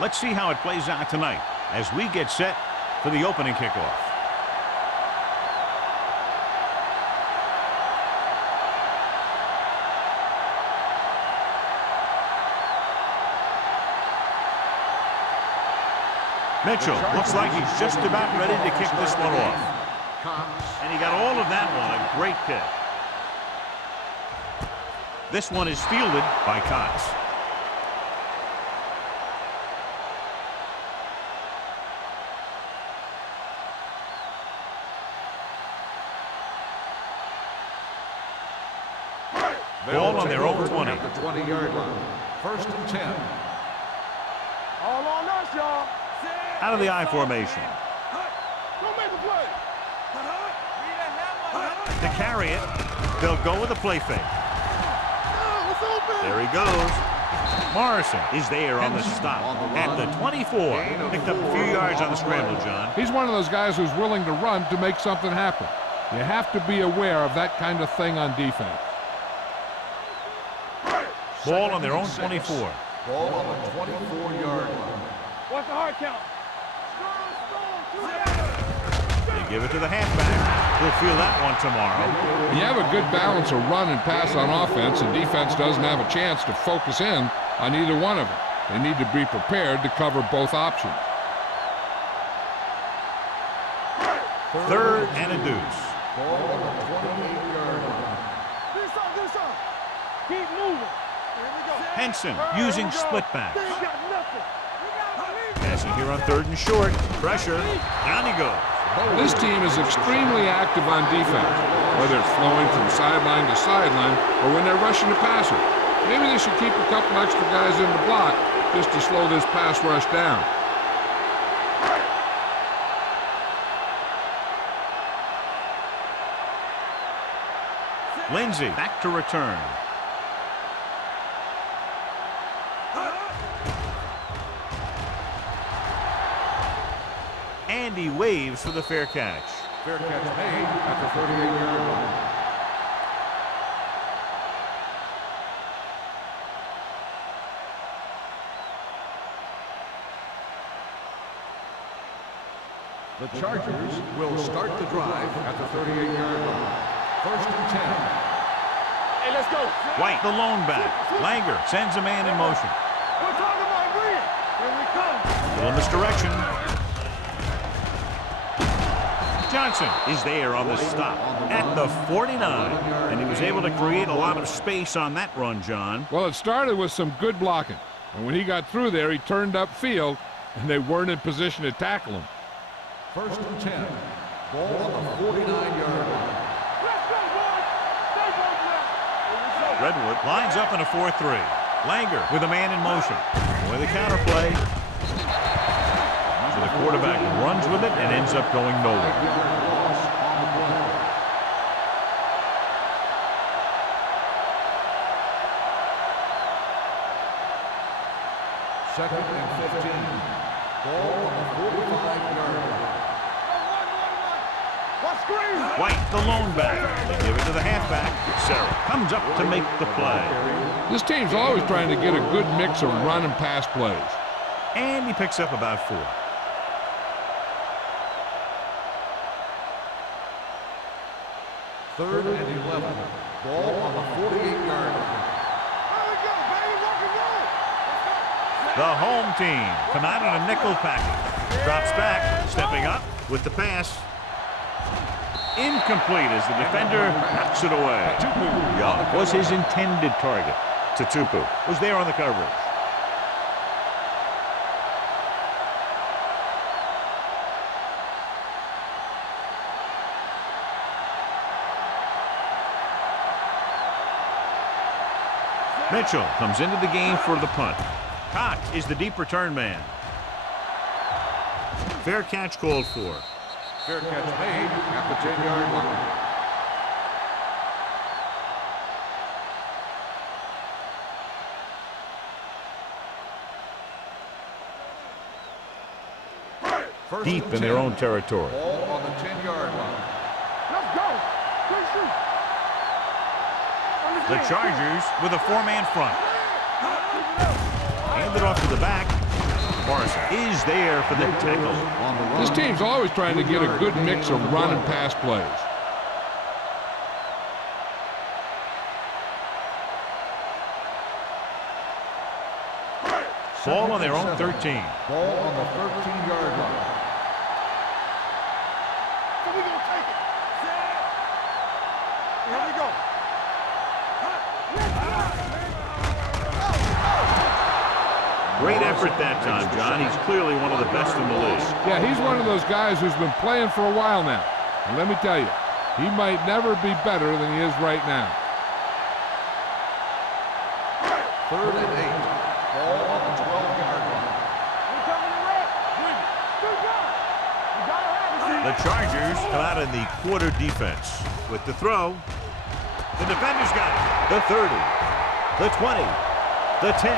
Let's see how it plays out tonight as we get set for the opening kickoff. Mitchell looks like he's just about ready to kick this one off. And he got all of that one, a great kick. This one is fielded by Cox. Ball on their own 20. At the 20-yard line. 1st and 10. All on us, y'all. Out of the I formation. Don't make a play. To carry it, they'll go with a play fake. There he goes. Morrison is there on the stop at the 24. Picked up a few yards on the scramble, John. He's one of those guys who's willing to run to make something happen. You have to be aware of that kind of thing on defense. Ball on their own 24. Ball on the 24-yard line. What's the hard count? They give it to the halfback. He'll feel that one tomorrow. You have a good balance of run and pass on offense, and defense doesn't have a chance to focus in on either one of them. They need to be prepared to cover both options. 3rd and a deuce. Ball on the 28-yard line. Do something. Keep moving. Here we go. Henson using split backs. They ain't got nothing. Passing here on 3rd and short. Pressure. Down he goes. This team is extremely active on defense, whether it's flowing from sideline to sideline or when they're rushing the passer. Maybe they should keep a couple extra guys in the block just to slow this pass rush down. Lindsey back to return. And he waves for the fair catch. Fair catch made at the 38-yard line. The Chargers will start the drive at the 38-yard line. 1st and 10. Hey, let's go. White, the lone back. Langer sends a man in motion. We're talking about green. Here we come. Little misdirection. Johnson is there on the stop at the 49. And he was able to create a lot of space on that run, John. Well, it started with some good blocking. And when he got through there, he turned upfield, and they weren't in position to tackle him. 1st and 10. Ball on the 49-yard line. Let's go, boys. Stay focused. Here we go. Redwood lines up in a 4-3. Langer with a man in motion. With the counterplay. So the quarterback runs with it and ends up going nowhere. 2nd and 15. Ball on the 45-yard line. What's green? White, the lone back. They give it to the halfback. Sarah comes up to make the play. This team's always trying to get a good mix of run and pass plays. And he picks up about 4. 3rd and 11. Ball on the 48-yard line. There we go, baby. Rock and roll. The home team come out in a nickel package. Drops back, stepping up with the pass. Incomplete as the defender knocks it away. Young was his intended target. Tutupu was there on the coverage. Mitchell comes into the game for the punt. Cox is the deep return man. Fair catch called for. Fair catch made at the 10-yard line. Deep in their own territory. Ball on the 10-yard line. Let's go. Quick shoot. The Chargers with a 4-man front. Hand it off to the back. Carson is there for the tackle. On the run. This team's always trying to get a good mix of run and pass plays. Ball on their own 13. Ball on the 13-yard line. So we gonna take it. Here we go. Great effort that time, John. He's clearly one of the best in the league. Yeah, he's one of those guys who's been playing for a while now. And let me tell you, he might never be better than he is right now. 3rd and 8. Ball on the 12-yard line. The Chargers come out in the quarter defense. With the throw, the defenders got it. The 30, the 20, the 10.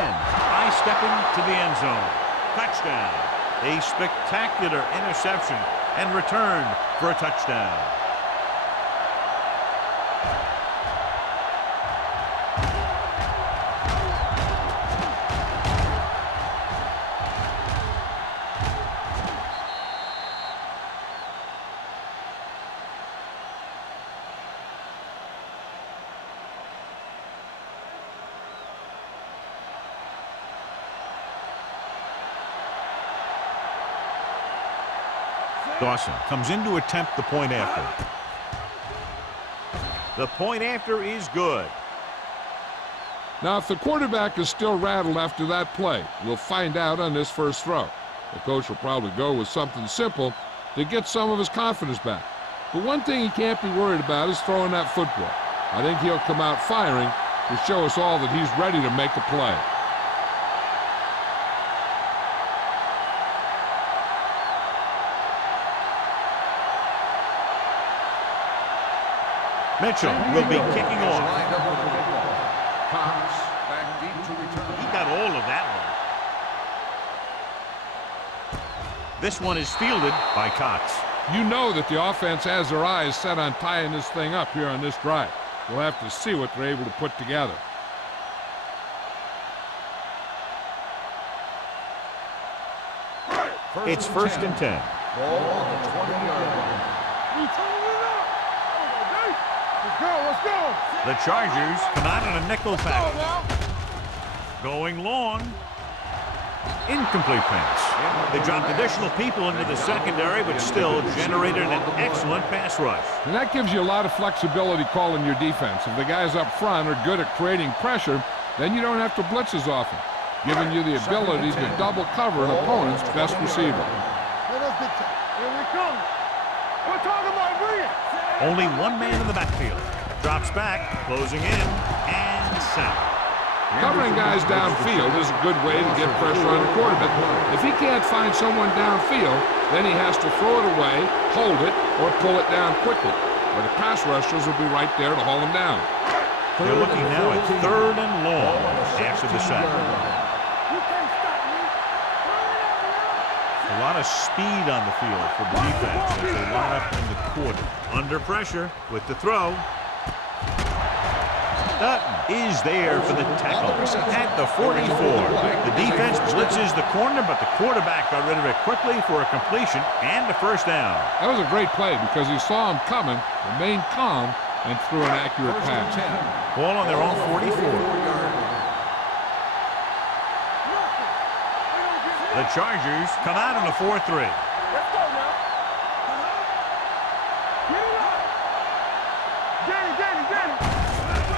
High-stepping to the end zone. Touchdown. A spectacular interception and return for a touchdown. Dawson comes in to attempt the point after. The point after is good. Now, if the quarterback is still rattled after that play, we'll find out on this first throw. The coach will probably go with something simple to get some of his confidence back. But one thing he can't be worried about is throwing that football. I think he'll come out firing to show us all that he's ready to make a play. Mitchell will be kicking off. Lined up for the kickoff. Cox back deep to return. He got all of that one. This one is fielded by Cox. You know that the offense has their eyes set on tying this thing up here on this drive. We'll have to see what they're able to put together. It's 1st and 10. Ball on the 20-yard line. We turning it up. Let's go, let's go. The Chargers come out in a nickel Go package. now. Going long. Incomplete pass. They dropped additional people into the secondary, but still generated an excellent pass rush. And that gives you a lot of flexibility calling your defense. If the guys up front are good at creating pressure, then you don't have to blitz as often, giving you the ability to double cover an opponent's best receiver. Let us dictate. Here we come. We're talking about bring it. Only one man in the backfield. Drops back, closing in, and sack. Covering guys downfield is a good way to get pressure on the quarterback. If he can't find someone downfield, then he has to throw it away, hold it, or pull it down quickly. But the pass rushers will be right there to haul him down. They're looking now at 3rd and long after the sack. You can't stop me. A lot of speed on the field for the defense as they line up in the quarter. Under pressure with the throw. Dutton is there for the tackle at the 44. The defense blitzes the corner, but the quarterback got rid of it quickly for a completion and a first down. That was a great play because he saw him coming, remained calm, and threw an accurate pass. Ball on their own 44. The Chargers come out in a 4-3. Let's go now. Get it up. Get it.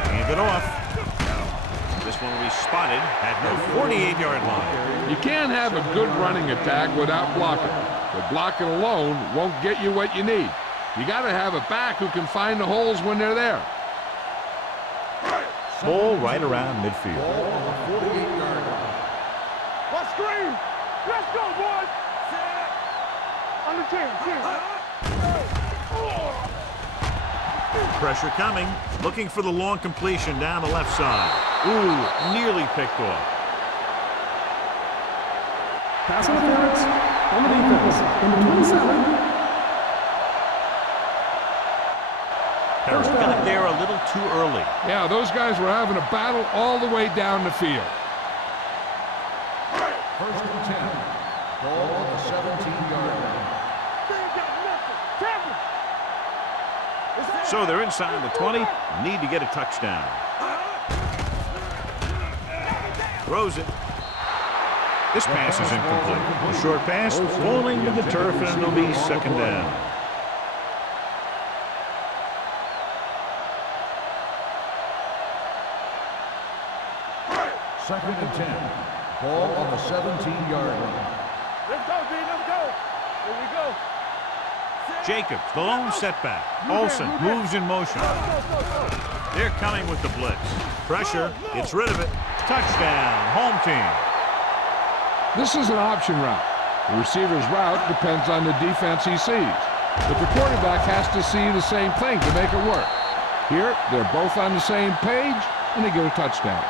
Hand it off. This one will be spotted at the 48-yard line. You can't have a good running attack without blocking. But blocking alone won't get you what you need. You got to have a back who can find the holes when they're there. Ball right around midfield. Ball on the 48-yard line. What screen? Let's go, boys. On the 10. Pressure coming. Looking for the long completion down the left side. Ooh, nearly picked off. Pass interference on the defense. Number 27. Harris got there a little too early. Yeah, those guys were having a battle all the way down the field. 1st and 10. Ball on the 17-yard line. They ain't got nothing. Champion. So they're inside the 20. Need to get a touchdown. Throws it. This pass is incomplete. A short pass falling to the turf, and it'll be second down. Second and 10. Ball on the 17-yard line. Let's go, D. Let's go. Here we go. Jacobs, the lone setback. Olsen moves in motion. They're coming with the blitz. Pressure, gets rid of it. Touchdown, home team. This is an option route. The receiver's route depends on the defense he sees. But the quarterback has to see the same thing to make it work. Here, they're both on the same page, and they get a touchdown.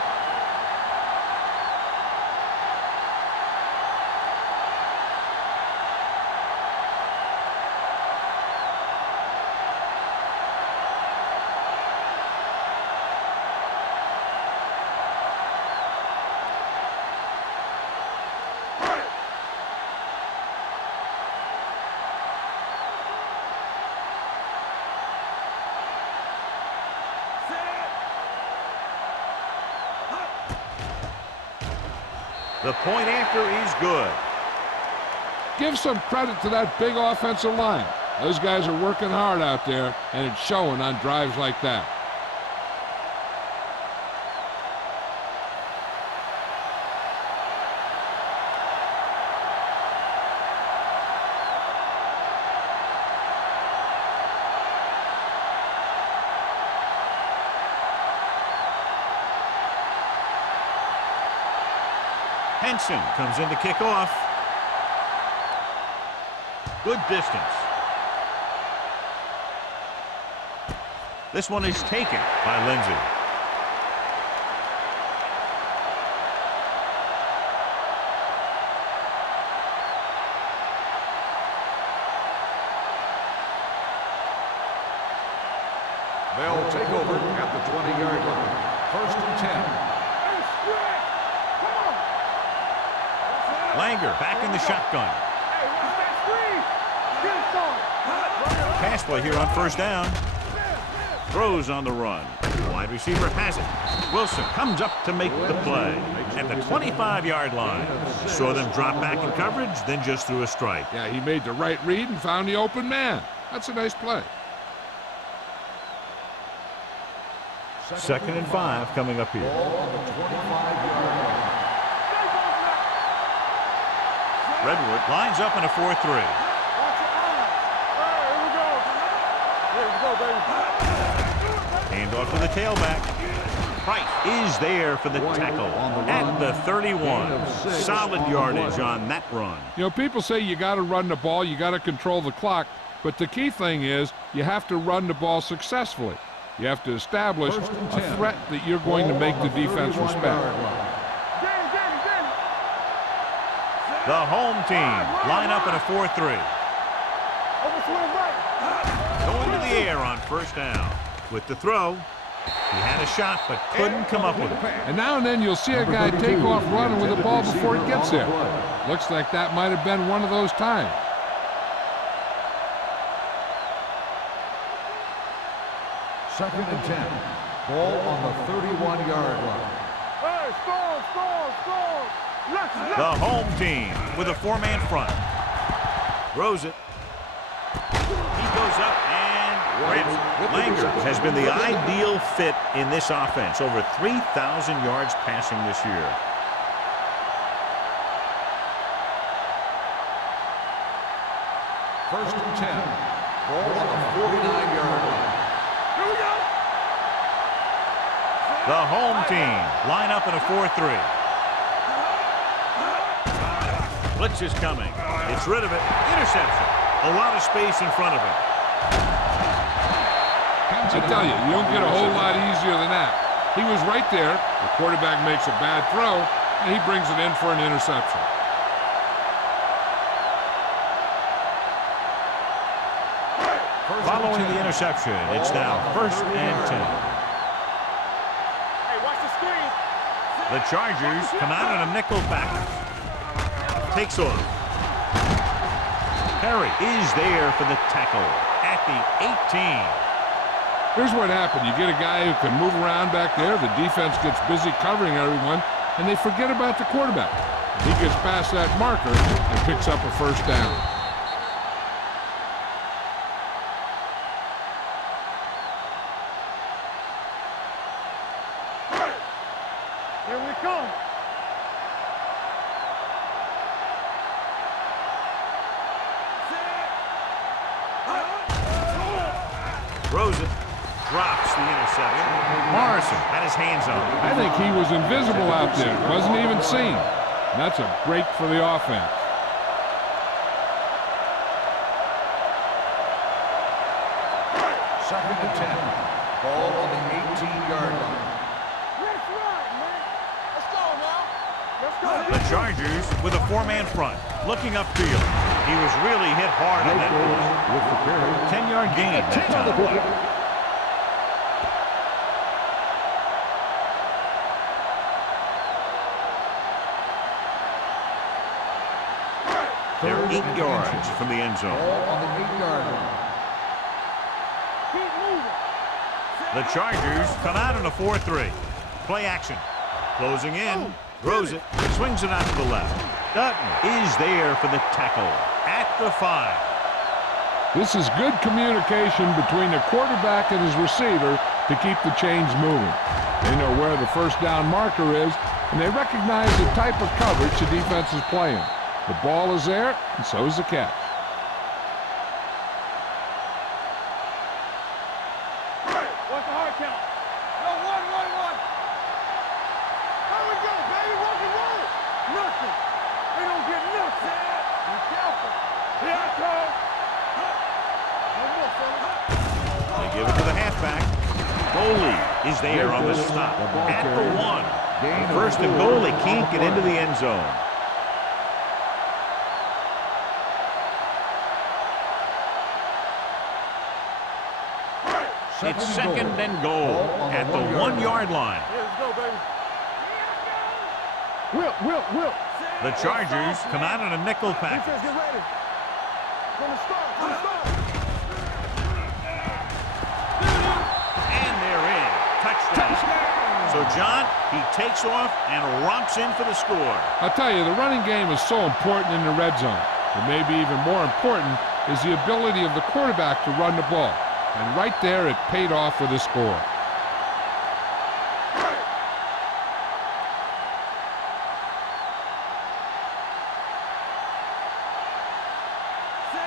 The point after is good. Give some credit to that big offensive line. Those guys are working hard out there, and it's showing on drives like that. Henson comes in to kick off. Good distance. This one is taken by Lindsey. They'll take over at the 20-yard line. First and 10. Langer back in the shotgun. Hey, watch that screen. Get it on. Pass play here on first down. Throws on the run. Wide receiver has it. Wilson comes up to make the play at the 25-yard line. Saw them drop back in coverage, then just threw a strike. Yeah, he made the right read and found the open man. That's a nice play. Second and 5 coming up here. Ball on the 25-yard line. Redwood lines up in a 4-3. Watch your eyes. All right, here we go. Here we go, baby. Hand off to the tailback. Price is there for the tackle at the 31. Solid yardage on that run. You know, people say you got to run the ball, you got to control the clock, but the key thing is you have to run the ball successfully. You have to establish a threat that you're going to make the defense respect. The home team line up in a 4-3. Over to the right. Going to the air on first down. With the throw, he had a shot but couldn't come up with it. And now and then you'll see a guy take off running with the ball before he gets there. Looks like that might have been one of those times. Second and 10. Ball on the 31-yard line. Hey, score. The home team with a 4-man front. Throws it. He goes up and grabs it. Langer has been the ideal fit in this offense. Over 3,000 yards passing this year. First and 10. Ball on the 49-yard line. Here we go. The home team line up in a 4-3. Blitz is coming. It's rid of it. Interception. A lot of space in front of him. I tell you, you don't get a whole lot easier than that. He was right there. The quarterback makes a bad throw, and he brings it in for an interception. Following the interception, it's now first and 10. Hey, watch the screen. The Chargers come out in a nickel back. Takes off. Perry is there for the tackle at the 18. Here's what happened. You get a guy who can move around back there. The defense gets busy covering everyone, and they forget about the quarterback. He gets past that marker and picks up a first down. Here we come. Throws it. Drops the interception. Morrison had his hands on it. I think he was invisible out there. Wasn't even seen. And that's a break for the offense. Second and 10. Ball on the 18-yard line. Let's ride, man. Let's go now. Let's go. The Chargers with a four-man front. Looking upfield. He was really hit hard on that play. With the carry. 10-yard gain that time. They're 8 yards from the end zone. Ball on the 8-yard line. Keep moving. The Chargers come out in a 4-3. Play action. Closing in. Throws it. Swings it out to the left. Dutton is there for the tackle at the 5. This is good communication between the quarterback and his receiver to keep the chains moving. They know where the first down marker is, and they recognize the type of coverage the defense is playing. The ball is there, and so is the catch. What's the hard count? No, one. How we go, baby? Rock and roll. Nothing. They don't get nothing. Be careful. Here I come. No more, fellas. They give it to the halfback. Foley is there on the stop at the 1. First and goal, they can't get into the end zone. It's second and goal at the 1-yard line. Here, let's go, baby. Will. The Chargers come out in a nickel package. Defense, get ready. Gonna start. And they're in. Touchdown. So, John, he takes off and romps in for the score. I'll tell you, the running game is so important in the red zone. But maybe even more important is the ability of the quarterback to run the ball. And right there, it paid off with a score.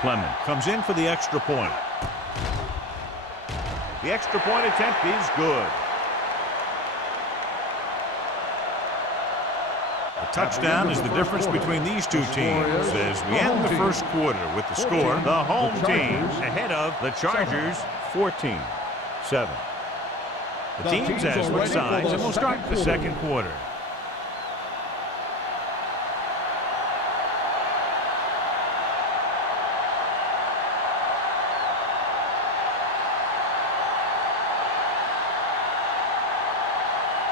Clement comes in for the extra point. The extra point attempt is good. A touchdown is the difference between these two teams as we end the first quarter with the score. The home team ahead of the Chargers 14-7. The teams have switched sides and will start the second quarter.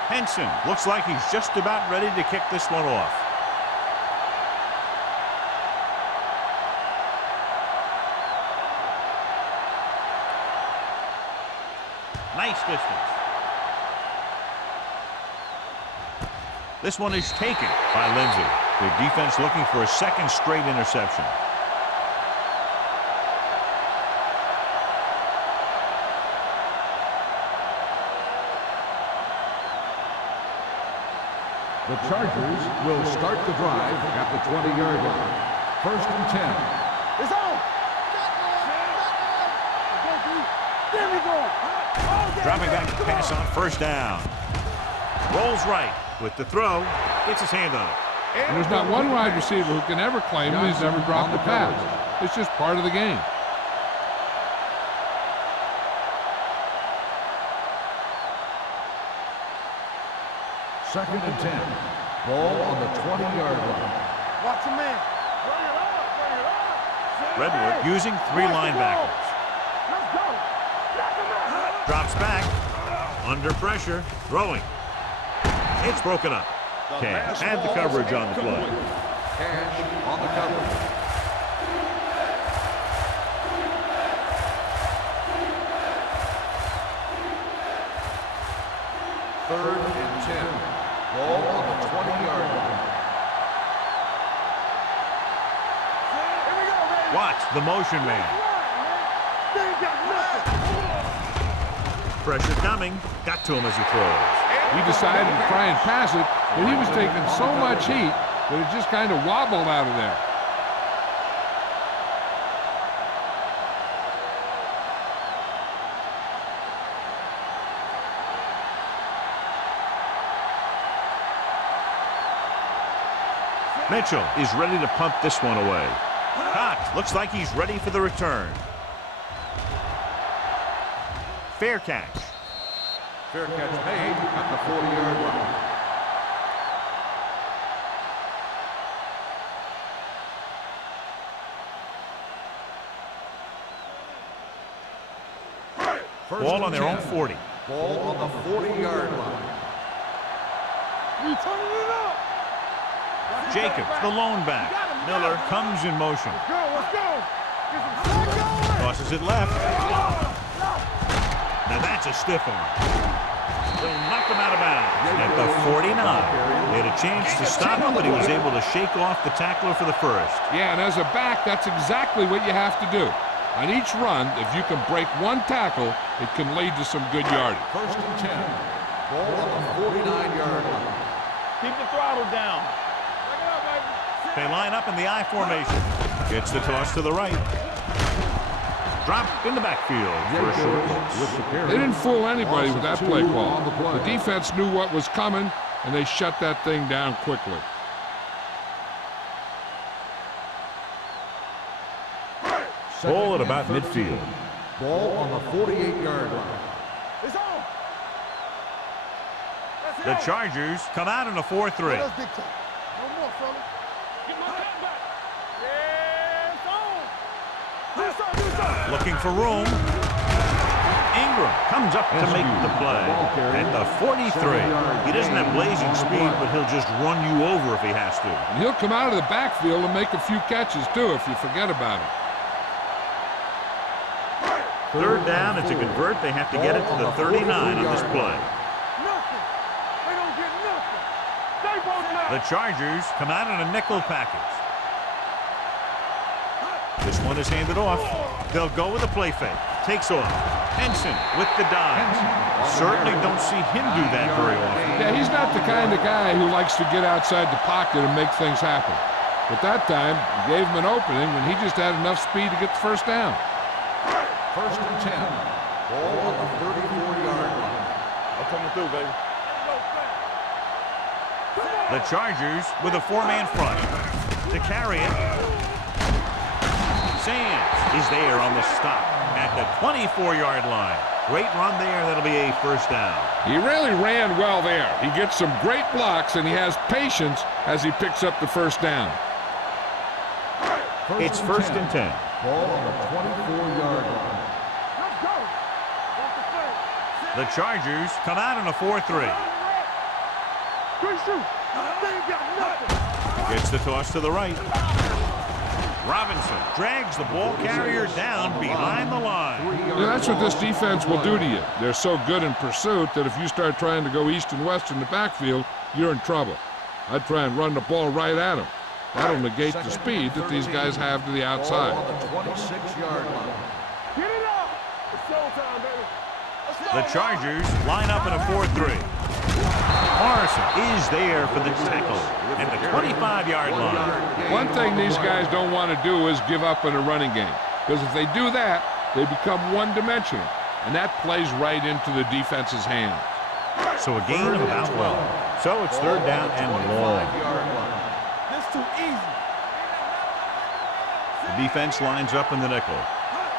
Henson looks like he's just about ready to kick this one off. Nice distance. This one is taken by Lindsey. Their defense looking for a second straight interception. The Chargers will start the drive at the 20-yard line. First and 10. It's on. There we go. Dropping back to pass on first down. Rolls right with the throw. Gets his hand on it. And there's not one wide receiver who can ever claim that he's never dropped a pass. It's just part of the game. Second and 10. Ball on the 20-yard line. Watch your man. Bring it up. Redwood using 3 linebackers. Let's go. Knock him out. Drops back. Under pressure. Throwing. It's broken up. Cash had the coverage on the play. Cash on the coverage. 3rd and 10. Ball on the 20-yard line. Watch the motion man. Pressure coming. Got to him as he throws. He decided to try and pass it, but he was taking so much heat that it just kind of wobbled out of there. Mitchell is ready to pump this one away. Caught. Looks like he's ready for the return. Fair catch. Fair catch made at the 40-yard line. Ball on their own 40. Ball on the 40-yard line. We turning it up. Jacobs, the lone back. Miller comes in motion. Let's go. Get some slack going. Tosses it left. Now that's a stiff arm. They'll knock him out of bounds at the 49. They had a chance to stop him, but he was able to shake off the tackler for the first. Yeah, and as a back, that's exactly what you have to do. On each run, if you can break one tackle, it can lead to some good yardage. 1st and 10. Ball on the 49-yard line. Keep the throttle down. They line up in the I formation. Gets the toss to the right. Drop in the backfield for a short loss. They didn't fool anybody with that play call. The defense knew what was coming, and they shut that thing down quickly. Ball at about midfield. Ball on the 48-yard line. It's on. The Chargers come out in a 4-3. No more, fellas. Get my cat back. Yeah, it's on. Do something. Looking for room. Ingram comes up to make the play at the 43. He doesn't have blazing speed, but he'll just run you over if he has to. And he'll come out of the backfield and make a few catches, too, if you forget about him. 3rd down, and to convert, they have to get it to the 39 on this play. Nothing. They don't get nothing. They both know. The Chargers come out in a nickel package. This one is handed off. They'll go with a play fake. Takes off. Henson with the dive. Certainly don't see him do that very often. Yeah, he's not the kind of guy who likes to get outside the pocket and make things happen. But that time, he gave him an opening when he just had enough speed to get the first down. 1st and 10. Ball on the 34-yard line. I'm coming through, baby. The Chargers with a 4-man front. To carry it. Sands is there on the stop at the 24-yard line. Great run there. That'll be a first down. He really ran well there. He gets some great blocks, and he has patience as he picks up the first down. It's 1st and 10. Ball on the 24-yard line. Let's go. Off the fence. The Chargers come out in a 4-3. Good shoot. They ain't got nothing. Gets the toss to the right. Robinson drags the ball carrier down behind the line. Yeah, that's what this defense will do to you. They're so good in pursuit that if you start trying to go east and west in the backfield, you're in trouble. I'd try and run the ball right at them. That'll negate the speed that these guys have to the outside. Ball on the 26-yard line. Get it up. It's showtime, baby. Let's go. The Chargers line up in a 4-3. Morrison is there for the tackle at the 25-yard line. One thing these guys don't want to do is give up in a running game, because if they do that, they become one-dimensional, and that plays right into the defense's hands. So a gain of about 12. So it's 3rd down and long. This too easy. The defense lines up in the nickel.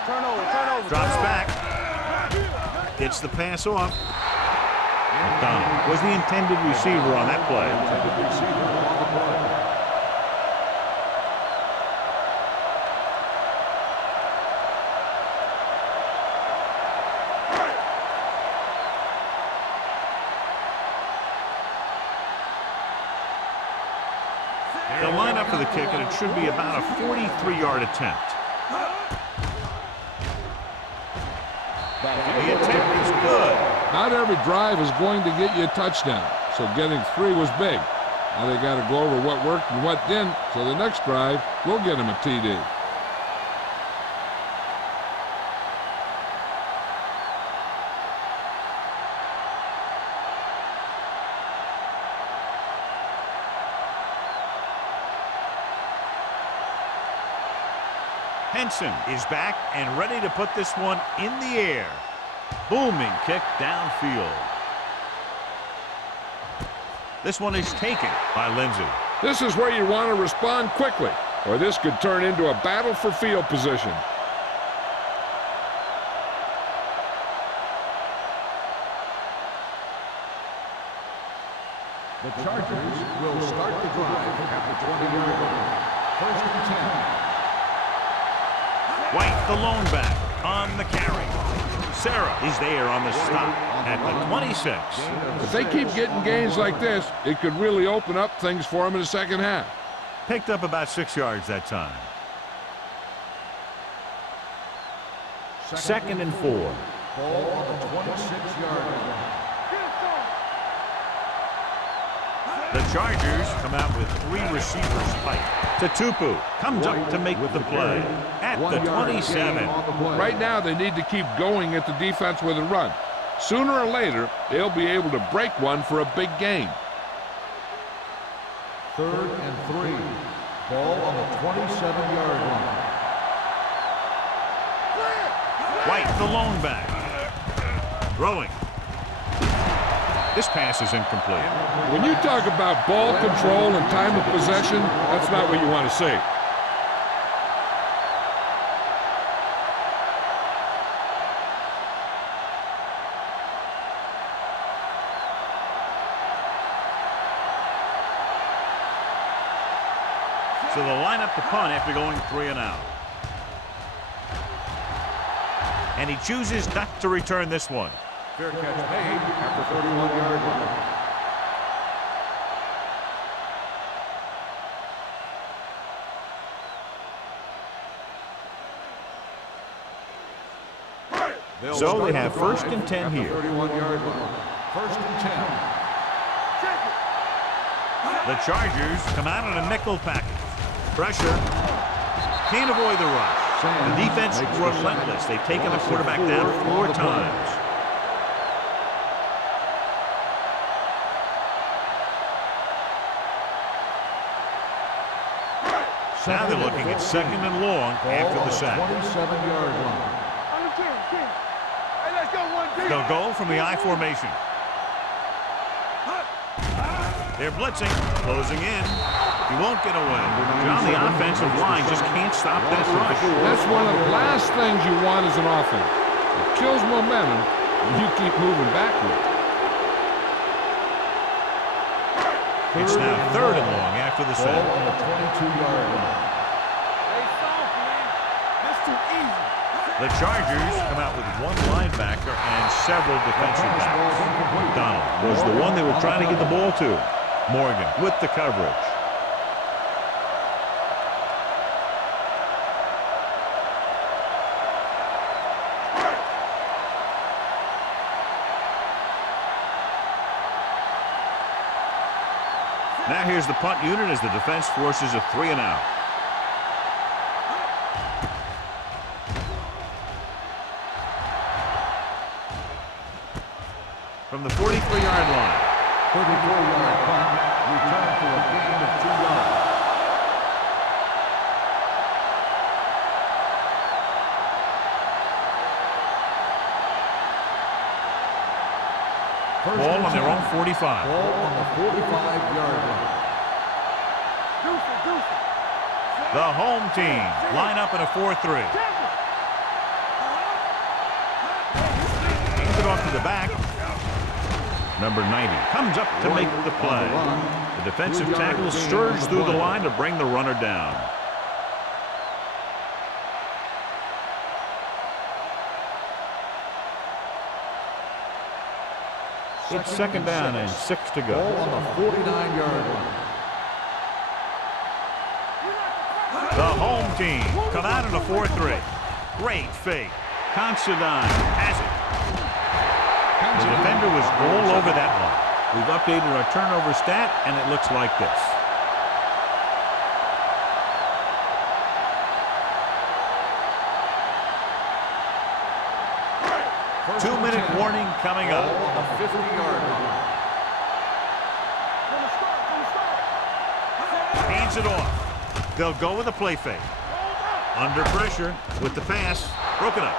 Turnover. Drops back. Gets the pass off. McDonald was the intended receiver on that play. They'll line up for the kick, and it should be about a 43-yard attempt. The attempt is good. Not every drive is going to get you a touchdown, so getting 3 was big. Now they got to go over what worked and what didn't, so the next drive will get them a TD. Henson is back and ready to put this one in the air. Booming kick downfield. This one is taken by Lindsey. This is where you want to respond quickly, or this could turn into a battle for field position. The Chargers will start the drive at the 20-yard line. 1st and 10. White, the lone back, on the carry. Sarah is there on the stop at the 26. If they keep getting gains like this, it could really open up things for them in the second half. Picked up about 6 yards that time. 2nd and 4. Ball on the 26-yard line. The Chargers come out with 3 receivers fight. Tutupu comes up to make the play at the 27. Right now, they need to keep going at the defense with a run. Sooner or later, they'll be able to break one for a big gain. 3rd and 3. Ball on the 27-yard line. White, the lone back. Throwing. This pass is incomplete. When you talk about ball control and time of possession, that's not what you want to see. So they'll line up the punt after going 3 and out. And he chooses not to return this one. Fair catch made at the 31-yard line. So they have 1st and 10 here. 31-yard line. 1st and 10. The Chargers come out in a nickel package. Pressure. Can't avoid the rush. The defense relentless. They've taken the quarterback down 4 times. Now they're looking at 2nd and long after the sack. 27-yard line. They'll go from the I formation. They're blitzing, closing in. He won't get away. John, the offensive line just can't stop that rush. That's one of the last things you want as an offense. It kills momentum, and you keep moving backward. It's now 3rd and long after the sack. Ball on the 22-yard line. That's too easy. The Chargers come out with 1 linebacker and several defensive backs. Donald was the one they were trying to get the ball to. Morgan with the coverage. Now here's the punt unit as the defense forces a 3 and out. From the 43-yard line. 34-yard punt. Return for a gain of 2 yards. Ball on their own 45. Ball on the 45-yard line. The home team line up in a 4-3. Hands it off to the back. Number 90 comes up to make the play. The defensive tackle surges through the line to bring the runner down. It's 2nd down and 6 to go. Ball on the 49-yard line. The home team come out in a 4-3. Great fake. Considine has it. The defender was all over that one. We've updated our turnover stat, and it looks like this. 2-minute warning coming up. On the 50-yard line. Hands it off. They'll go with a play fake. Under pressure with the pass. Broken up.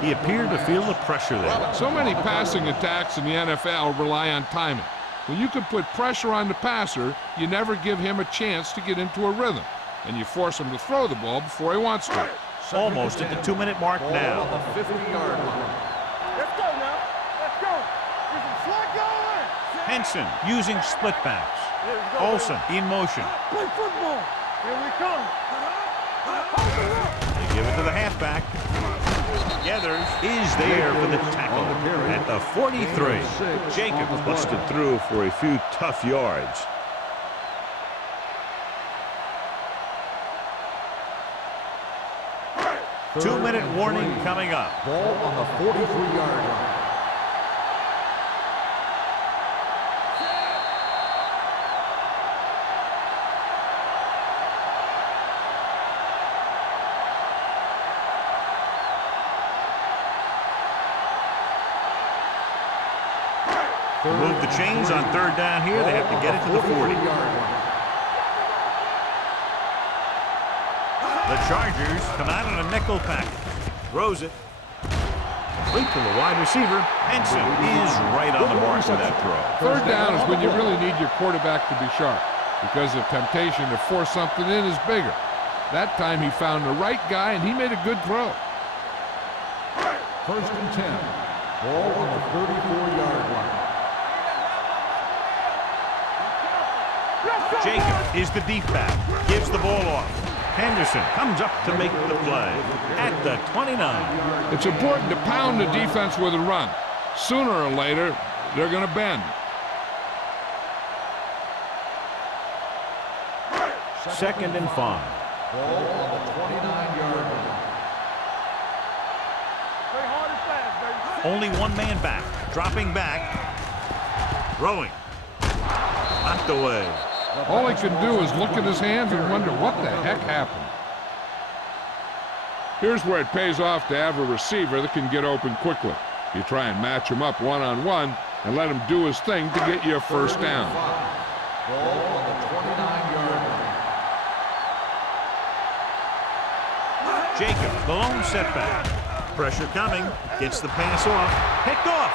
He appeared to feel the pressure there. So many passing attacks in the NFL rely on timing. When you can put pressure on the passer, you never give him a chance to get into a rhythm, and you force him to throw the ball before he wants to. Almost at the 2-minute mark now. On the 50-yard line. Let's go now. Let's go. There's some slack going. Henson using split backs. Olsen in motion. Play football. Here we come. Open up. They give it to the halfback. Gathers is there for the tackle at the 43. Jacobs busted through for a few tough yards. Two-minute warning coming up. Ball on the 43-yard line. To move the chains on third down here, they have to get it to the 40. The Chargers come out on a nickel package. Throws it. Complete to the wide receiver. Henson is right on the mark for that throw. Third down is when you really need your quarterback to be sharp, because the temptation to force something in is bigger. That time he found the right guy, and he made a good throw. 1st and 10. Ball on the 34-yard line. Jacob is the deep back. Gives the ball off. Henderson comes up to make the play at the 29. It's important to pound the defense with a run. Sooner or later, they're going to bend. 2nd and 5. Ball on the 29-yard line. Play hard and fast, baby. Only one man back. Dropping back. Throwing. Knocked away. All he can do is look at his hands and wonder what the heck happened. Here's where it pays off to have a receiver that can get open quickly. You try and match him up one-on-one and let him do his thing to get you a first down. Ball on the 29-yard line. Jacob, the lone setback. Pressure coming. Gets the pass off. Picked off.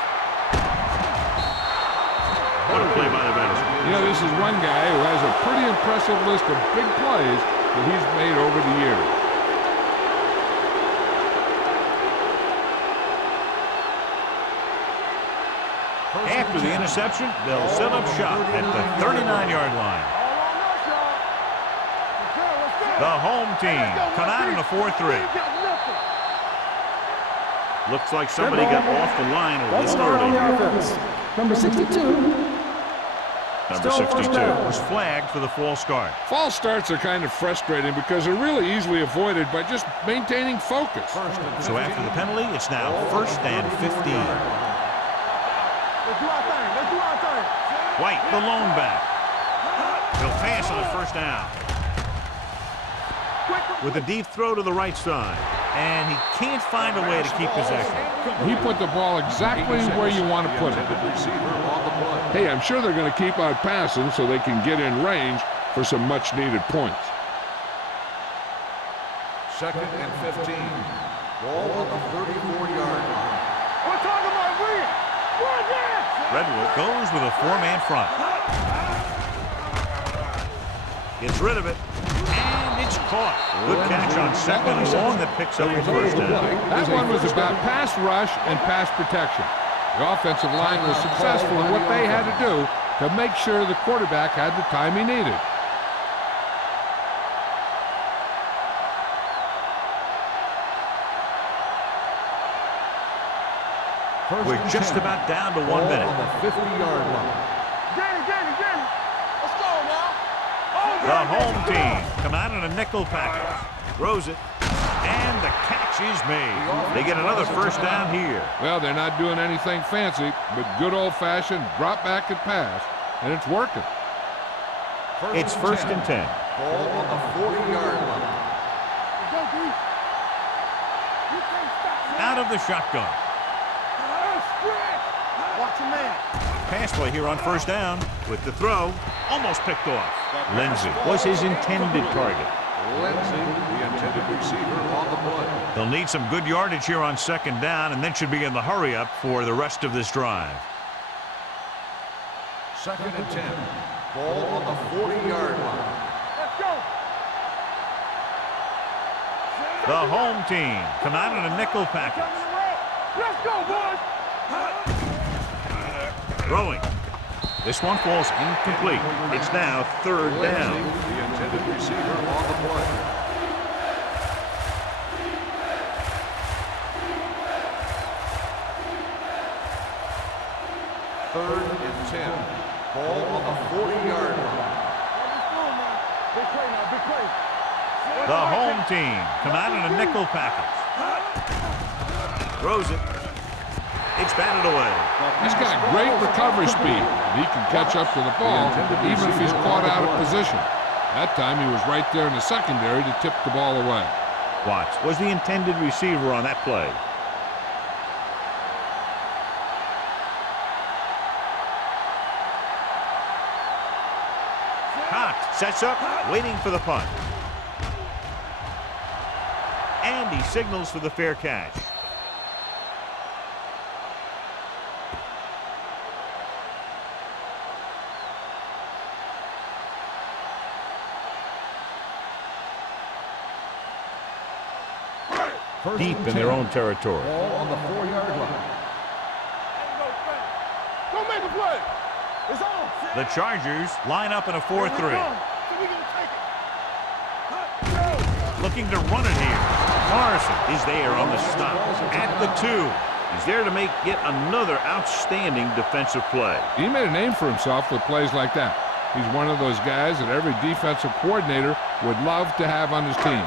What a play by the veteran. You know, this is one guy who has a pretty impressive list of big plays that he's made over the years. After the interception, they'll set up shop at the 39-yard line. The home team come out in a 4-3. Looks like somebody got off the line a False little start on early. the offense. Number 62. Number Still 62 first down. was flagged for the false start. False starts are kind of frustrating because they're really easily avoided by just maintaining focus. So after the penalty, it's now 1st and 15. Let's do our thing. Let's do our thing. White, the lone back. He'll pass on 1st down. With a deep throw to the right side. And he can't find a way to keep possession. He put the ball exactly where you want to put it. Hey, I'm sure they're going to keep on passing so they can get in range for some much-needed points. 2nd and 15. Ball on the 34-yard line. We're talking about win. We're there. Redwood goes with a 4-man front. Gets rid of it. And it's caught. Good catch on 2nd and long that picks up the 1st down. That one was about pass rush and pass protection. The offensive line was successful in what they had to do to make sure the quarterback had the time he needed. We're just about down to 1 minute. On the 50-yard line. Danny. Let's go now. The home team come out in a nickel package. Throws it. And the catch is made. They get another first down here. Well, they're not doing anything fancy, but good old-fashioned drop back and pass, and it's working. It's first and 10. Ball on the 40-yard line. Out of the shotgun. Watch your man. Pass play here on first down with the throw. Almost picked off. Lindsey was his intended target. Lindsey, the intended receiver on the play. They'll need some good yardage here on second down and then should be in the hurry-up for the rest of this drive. Second and 10. Ball on the 40-yard line. Let's go. The home team come out in a nickel package. Let's go, boys. Throwing. This one falls incomplete. It's now third down. The intended receiver on the play. Third and 10. Ball on the 40-yard line. Big play now, big play. The home team come out in a nickel package. Throws it. It's batted away. He's got great recovery speed. He can catch up to the ball even if he's caught out of position. That time he was right there in the secondary to tip the ball away. Watts was the intended receiver on that play. Cox sets up, waiting for the punt. And he signals for the fair catch. Deep in their own territory. Ball on the 4-yard line. Don't make a play. It's on. The Chargers line up in a 4-3. Looking to run it here. Morrison is there on the stop. At the 2. He's there to make yet another outstanding defensive play. He made a name for himself with plays like that. He's one of those guys that every defensive coordinator would love to have on his team.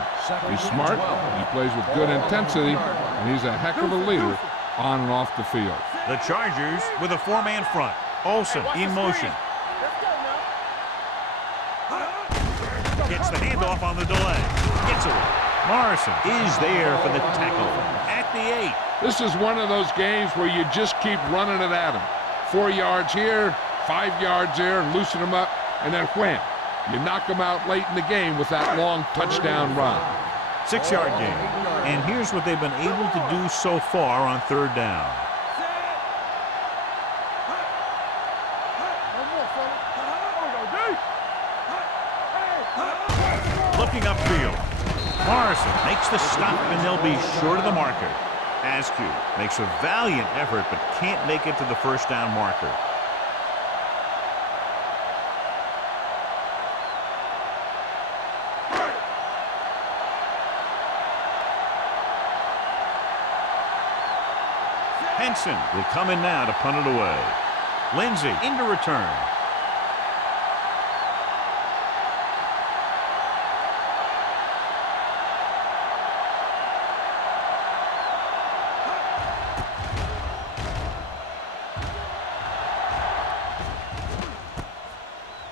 He's smart, he plays with good intensity, and he's a heck of a leader on and off the field. The Chargers with a 4-man front. Olsen in motion. Gets the handoff on the delay. Gets away. Morrison is there for the tackle at the 8. This is one of those games where you just keep running it at him. 4 yards here, 5 yards there, loosen them up, and then wham. You knock them out late in the game with that long touchdown run. 6-yard gain. And here's what they've been able to do so far on third down. Looking upfield. Morrison makes the stop, and they'll be short of the marker. Askew makes a valiant effort, but can't make it to the first down marker. Henson will come in now to punt it away. Lindsey into return.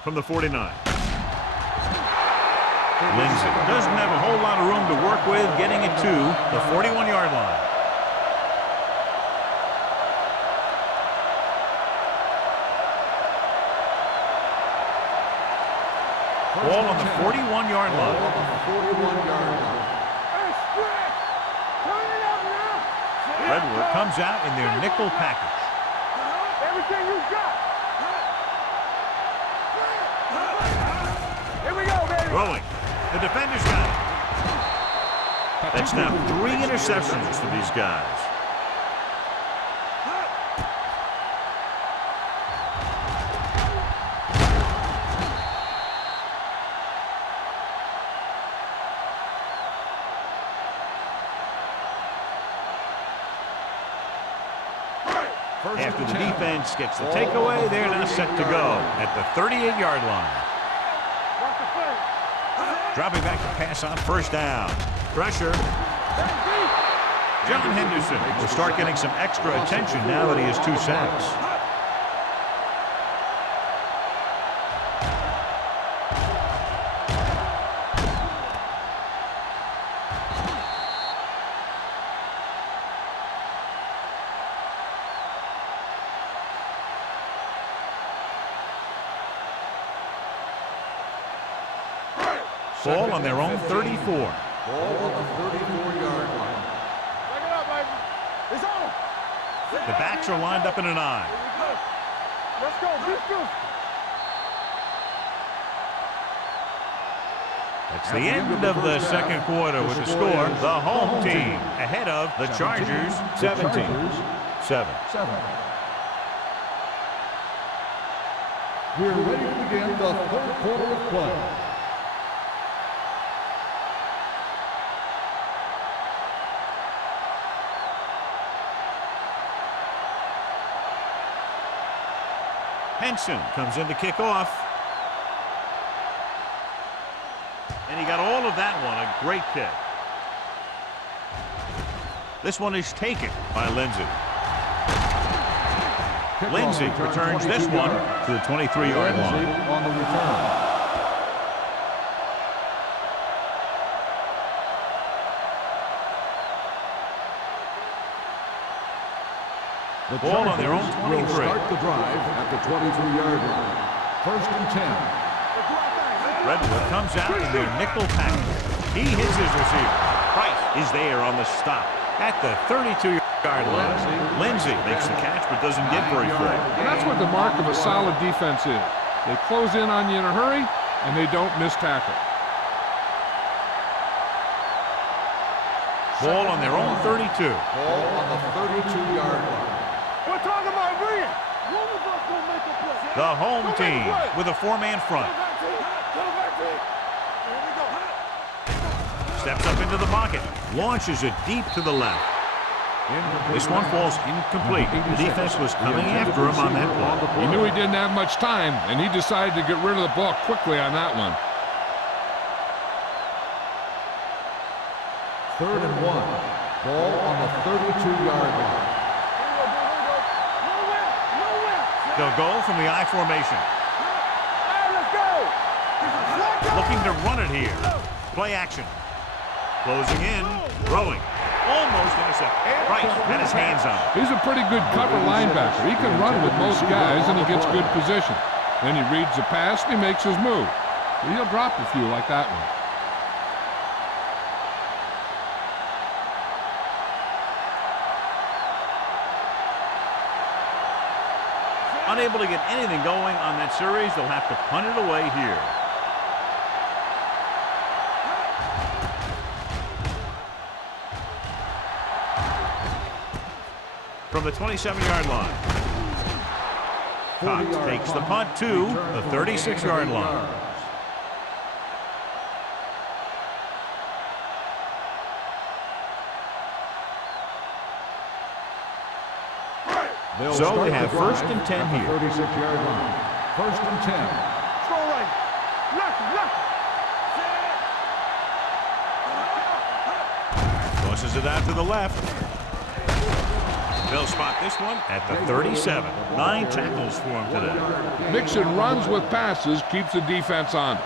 From the 49. Lindsey doesn't have a whole lot of room to work with, getting it to the 41-yard line. Ball on the 41-yard line. 41-yard line. Redwood comes out in their nickel package. Everything you got. Here we go, baby. Throwing. The defender's got it. That's now 3 interceptions for these guys. After the defense gets the takeaway, they're now set to go at the 38-yard line. Dropping back to pass on first down. Pressure. John Henderson will start getting some extra attention now that he has 2 sacks. Ball on their own 34. Ball on the 34-yard line. Back it up, baby. It's on. The backs are lined up in an I. Let's go. Let's go. That's the end of the second quarter with the score. The home team ahead of the Chargers 17-7. We're ready to begin the third quarter of play. Henson comes in to kick off. And he got all of that one. A great kick. This one is taken by Lindsey. Lindsey returns this one to the 23-yard line. On the return. The ball on their own 23. Will start the drive at the 23-yard line. First and 10. Redwood comes out in their nickel package. He hits his receiver. Price is there on the stop at the 32-yard line. Lindsey makes the catch but doesn't get very far. And that's what the mark of a solid defense is. They close in on you in a hurry, and they don't miss tackle. Ball on their own 32. Ball on the 32-yard line. We're talking about win. One of us will make a play. The home team with a 4-man front. Steps up into the pocket. Launches it deep to the left. This one falls incomplete. The defense was coming after him on that play. He knew he didn't have much time, and he decided to get rid of the ball quickly on that one. Third and 1. Ball on the 32-yard line. They'll go from the I formation. Looking to run it here. Play action. Closing in. Throwing. Almost intercepted. Right. Had his hands on it. He's a pretty good cover linebacker. He can run with most guys, and he gets good position. Then he reads the pass, and he makes his move. He'll drop a few like that one. Unable to get anything going on that series, they'll have to punt it away here. From the 27-yard line. Cox takes the punt to the 36-yard line. So they have first and 10 here. 36-yard line. First and 10. Throw right. Left. Tosses it out to the left. They'll spot this one at the 37. 9 tackles for him today. Mixing runs with passes keeps the defense honest.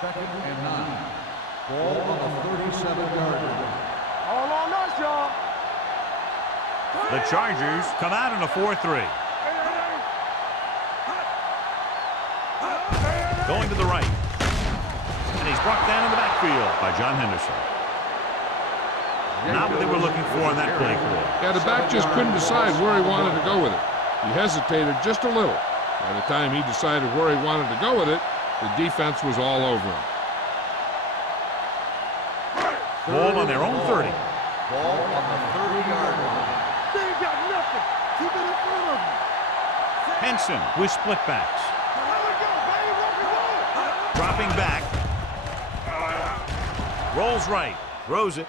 Second and 9. Ball on the 37-yard line. All on us, y'all. The Chargers come out in a 4-3. Going to the right. And he's brought down in the backfield by John Henderson. Not what they were looking for on that play call. Yeah, the back just couldn't decide where he wanted to go with it. He hesitated just a little. By the time he decided where he wanted to go with it, the defense was all over him. Ball on their own 30. Ball on the 30-yard line. They ain't got nothing. Keep it in front of them. Henson with split backs. Dropping back. Rolls right. Throws it.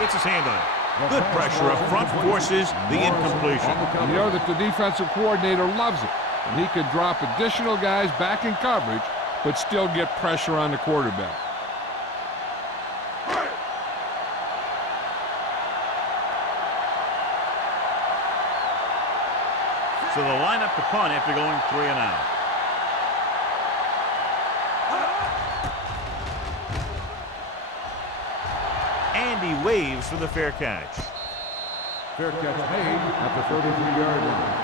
Gets his hand on it. Good pressure up front forces the incompletion. You know that the defensive coordinator loves it. and he could drop additional guys back in coverage, but still get pressure on the quarterback. So they'll line up to punt after going 3 and out. And he waves for the fair catch. Fair catch made at the 33-yard line.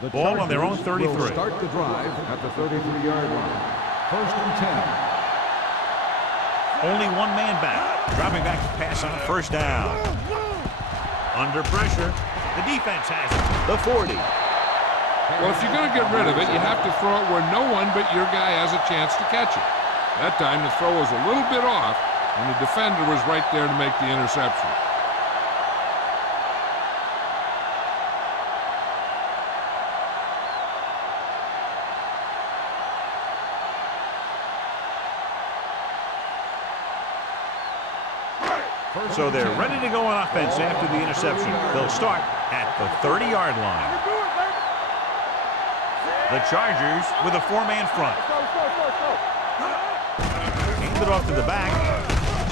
The Ball on their own 33. Will start the drive at the 33-yard line. 1st and 10. Only one man back. Dropping back to pass on 1st down. Under pressure. The defense has it. The 40. Well, if you're going to get rid of it, you have to throw it where no one but your guy has a chance to catch it. That time the throw was a little bit off, and the defender was right there to make the interception. So they're ready to go on offense after the interception. They'll start at the 30-yard line. The Chargers with a 4-man front. Hand it off to the back.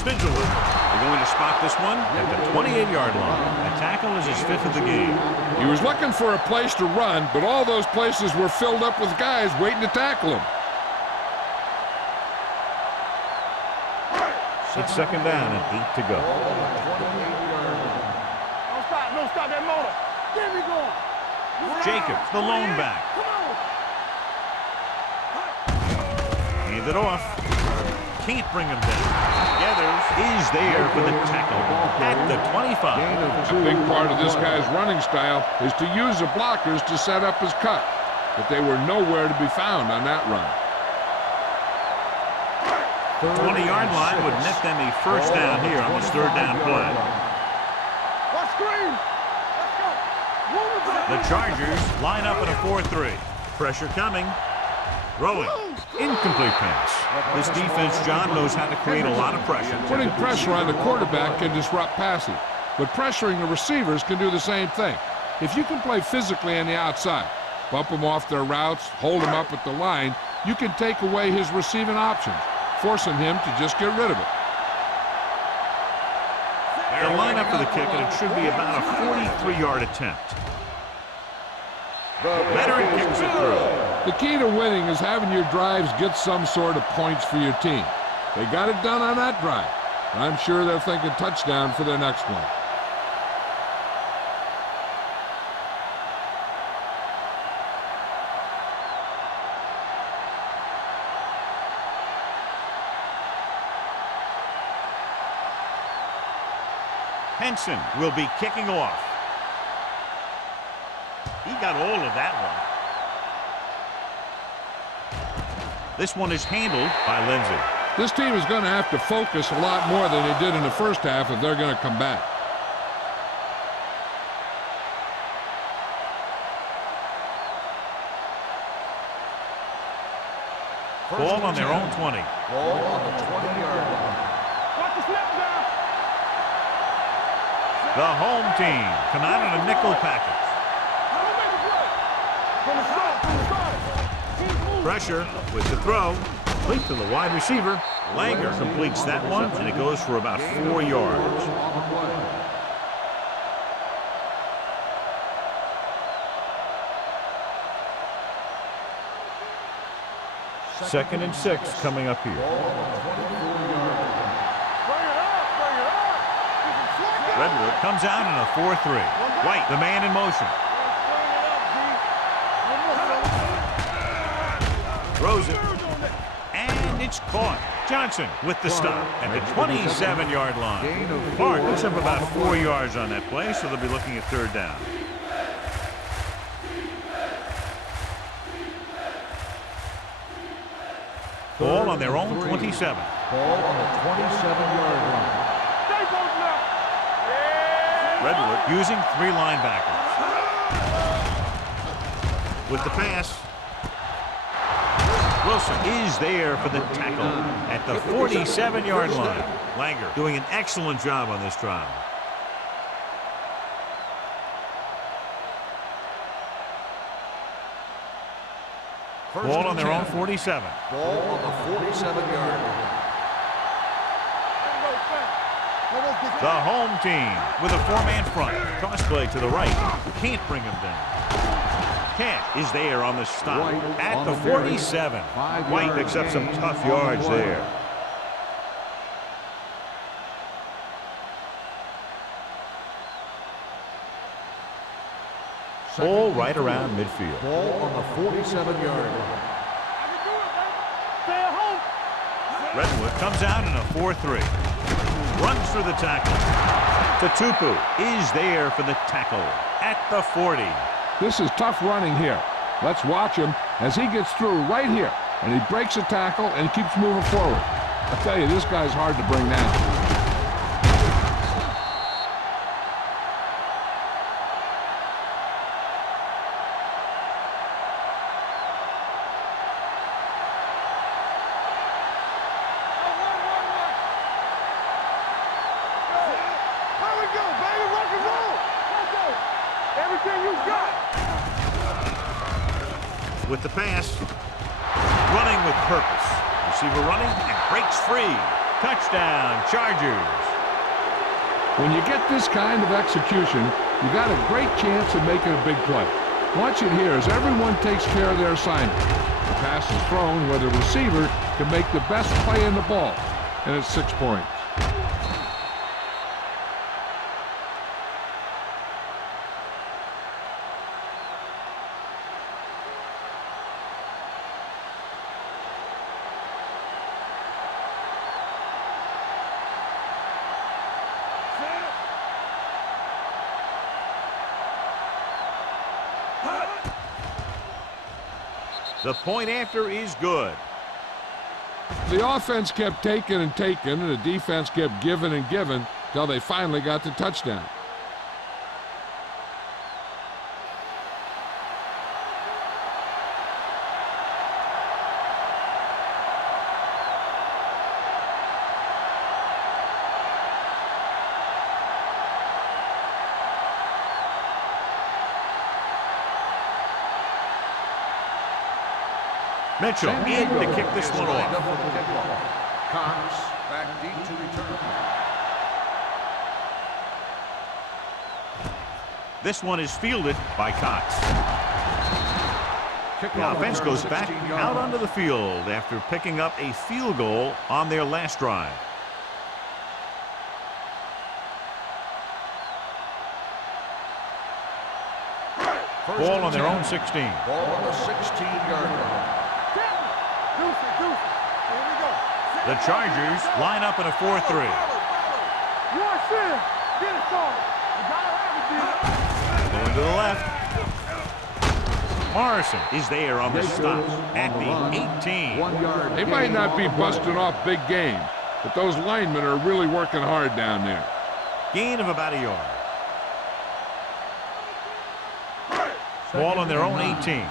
Spins a little. They're going to spot this one at the 28-yard line. The tackle is his 5th of the game. He was looking for a place to run, but all those places were filled up with guys waiting to tackle him. It's 2nd down and 8 to go. Don't stop that motor. Get me going. Jacobs, the lone back. Come on. Hand it off. Can't bring him down. Gathers is there for the tackle at the 25. A big part of this guy's running style is to use the blockers to set up his cut, but they were nowhere to be found on that run. 20-yard line would net them a 1st down here on this 3rd down play. Let's scream. Let's go. The Chargers line up in a 4-3. Pressure coming. Throwing. Incomplete pass. This defense, John, knows how to create a lot of pressure. Putting pressure on the quarterback can disrupt passing, but pressuring the receivers can do the same thing. If you can play physically on the outside, bump them off their routes, hold them up at the line, you can take away his receiving options, forcing him to just get rid of it. They'll line up for the kick, and it should be about a 43-yard attempt. The veteran kicks it through. The key to winning is having your drives get some sort of points for your team. They got it done on that drive. I'm sure they're thinking touchdown for their next one. Henson will be kicking off. He got all of that one. This one is handled by Lindsey. This team is going to have to focus a lot more than they did in the first half if they're going to come back. Ball on their own 20. Ball on the 20-yard line. Watch the snap down. The home team come out in a nickel package. Pressure with the throw. Complete to the wide receiver. Langer completes that one, and it goes for about 4 yards. Second and 6 coming up here. Redwood comes out in a 4-3. White, the man in motion. Throws it. And it's caught. Johnson with the stop at the 27-yard line. Clark picks up about 4 yards on that play, so they'll be looking at 3rd down. Ball on their own 27. Ball on the 27-yard line. Redwood using 3 linebackers. With the pass. Wilson is there for the tackle at the 47-yard line. Langer doing an excellent job on this drive. Ball on their own 47. Ball on the 47-yard line. The home team with a four-man front. Cross play to the right. Can't bring him down. Kent is there on the stop at the 47. White picks up some tough yards there. Ball right around midfield. Ball on the 47-yard line. Redwood comes out in a 4-3. Runs through the tackle. Tatupu is there for the tackle at the 40. This is tough running here. Let's watch him as he gets through right here. And he breaks a tackle and keeps moving forward. I tell you, this guy's hard to bring down. With the pass, running with purpose. Receiver running and breaks free. Touchdown, Chargers. When you get this kind of execution, you got a great chance of making a big play. Watch it here as everyone takes care of their assignment. The pass is thrown where the receiver can make the best play in the ball, and it's 6 points. The point after is good. The offense kept taking and taking, and the defense kept giving and giving till they finally got the touchdown. Mitchell in to kick this one off. Cox back deep to return. This one is fielded by Cox. The offense goes back out onto the field after picking up a field goal on their last drive. Ball on their own 16. Ball on the 16-yard line. The Chargers line up in a 4-3. Going to the left. Morrison is there on the stop at the 18. They might not be busting off big game, but those linemen are really working hard down there. Gain of about a yard. Ball on their own 18.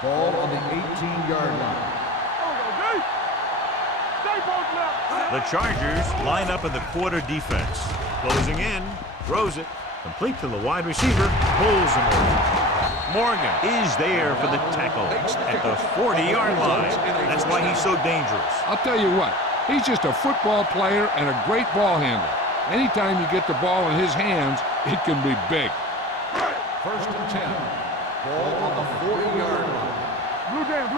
Ball on the 18-yard line. The Chargers line up in the quarter defense. Closing in, throws it, complete to the wide receiver, pulls him over. Morgan is there for the tackle at the 40-yard line. That's why he's so dangerous. I'll tell you what, he's just a football player and a great ball handler. Anytime you get the ball in his hands, it can be big. 1st and 10. Ball on the 40-yard line. Blue down.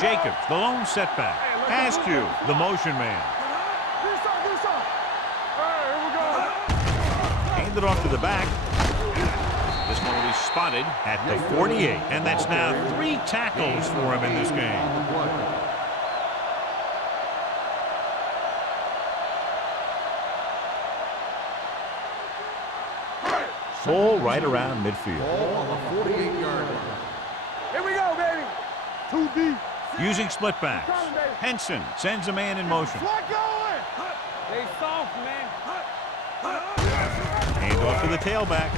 Jacobs, the lone setback. Askew, the motion man. Handed off to the back. This one will be spotted at the 48. And that's now 3 tackles for him in this game. Ball right around midfield. Ball on the 48-yard line. Here we go, baby. 2 deep. Using split backs. Henson sends a man in motion. What going? They soft, man. Hand off to the tailback.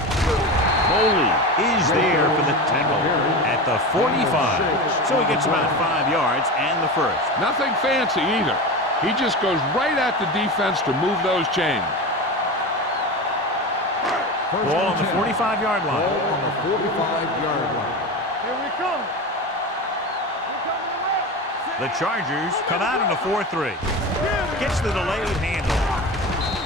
Foley is there for the tackle at the 45. So he gets about 5 yards and the first. Nothing fancy either. He just goes right at the defense to move those chains. Ball on the 45-yard line. Ball on the 45-yard line. Here we come. The Chargers come out in a 4-3. Gets the delayed handle.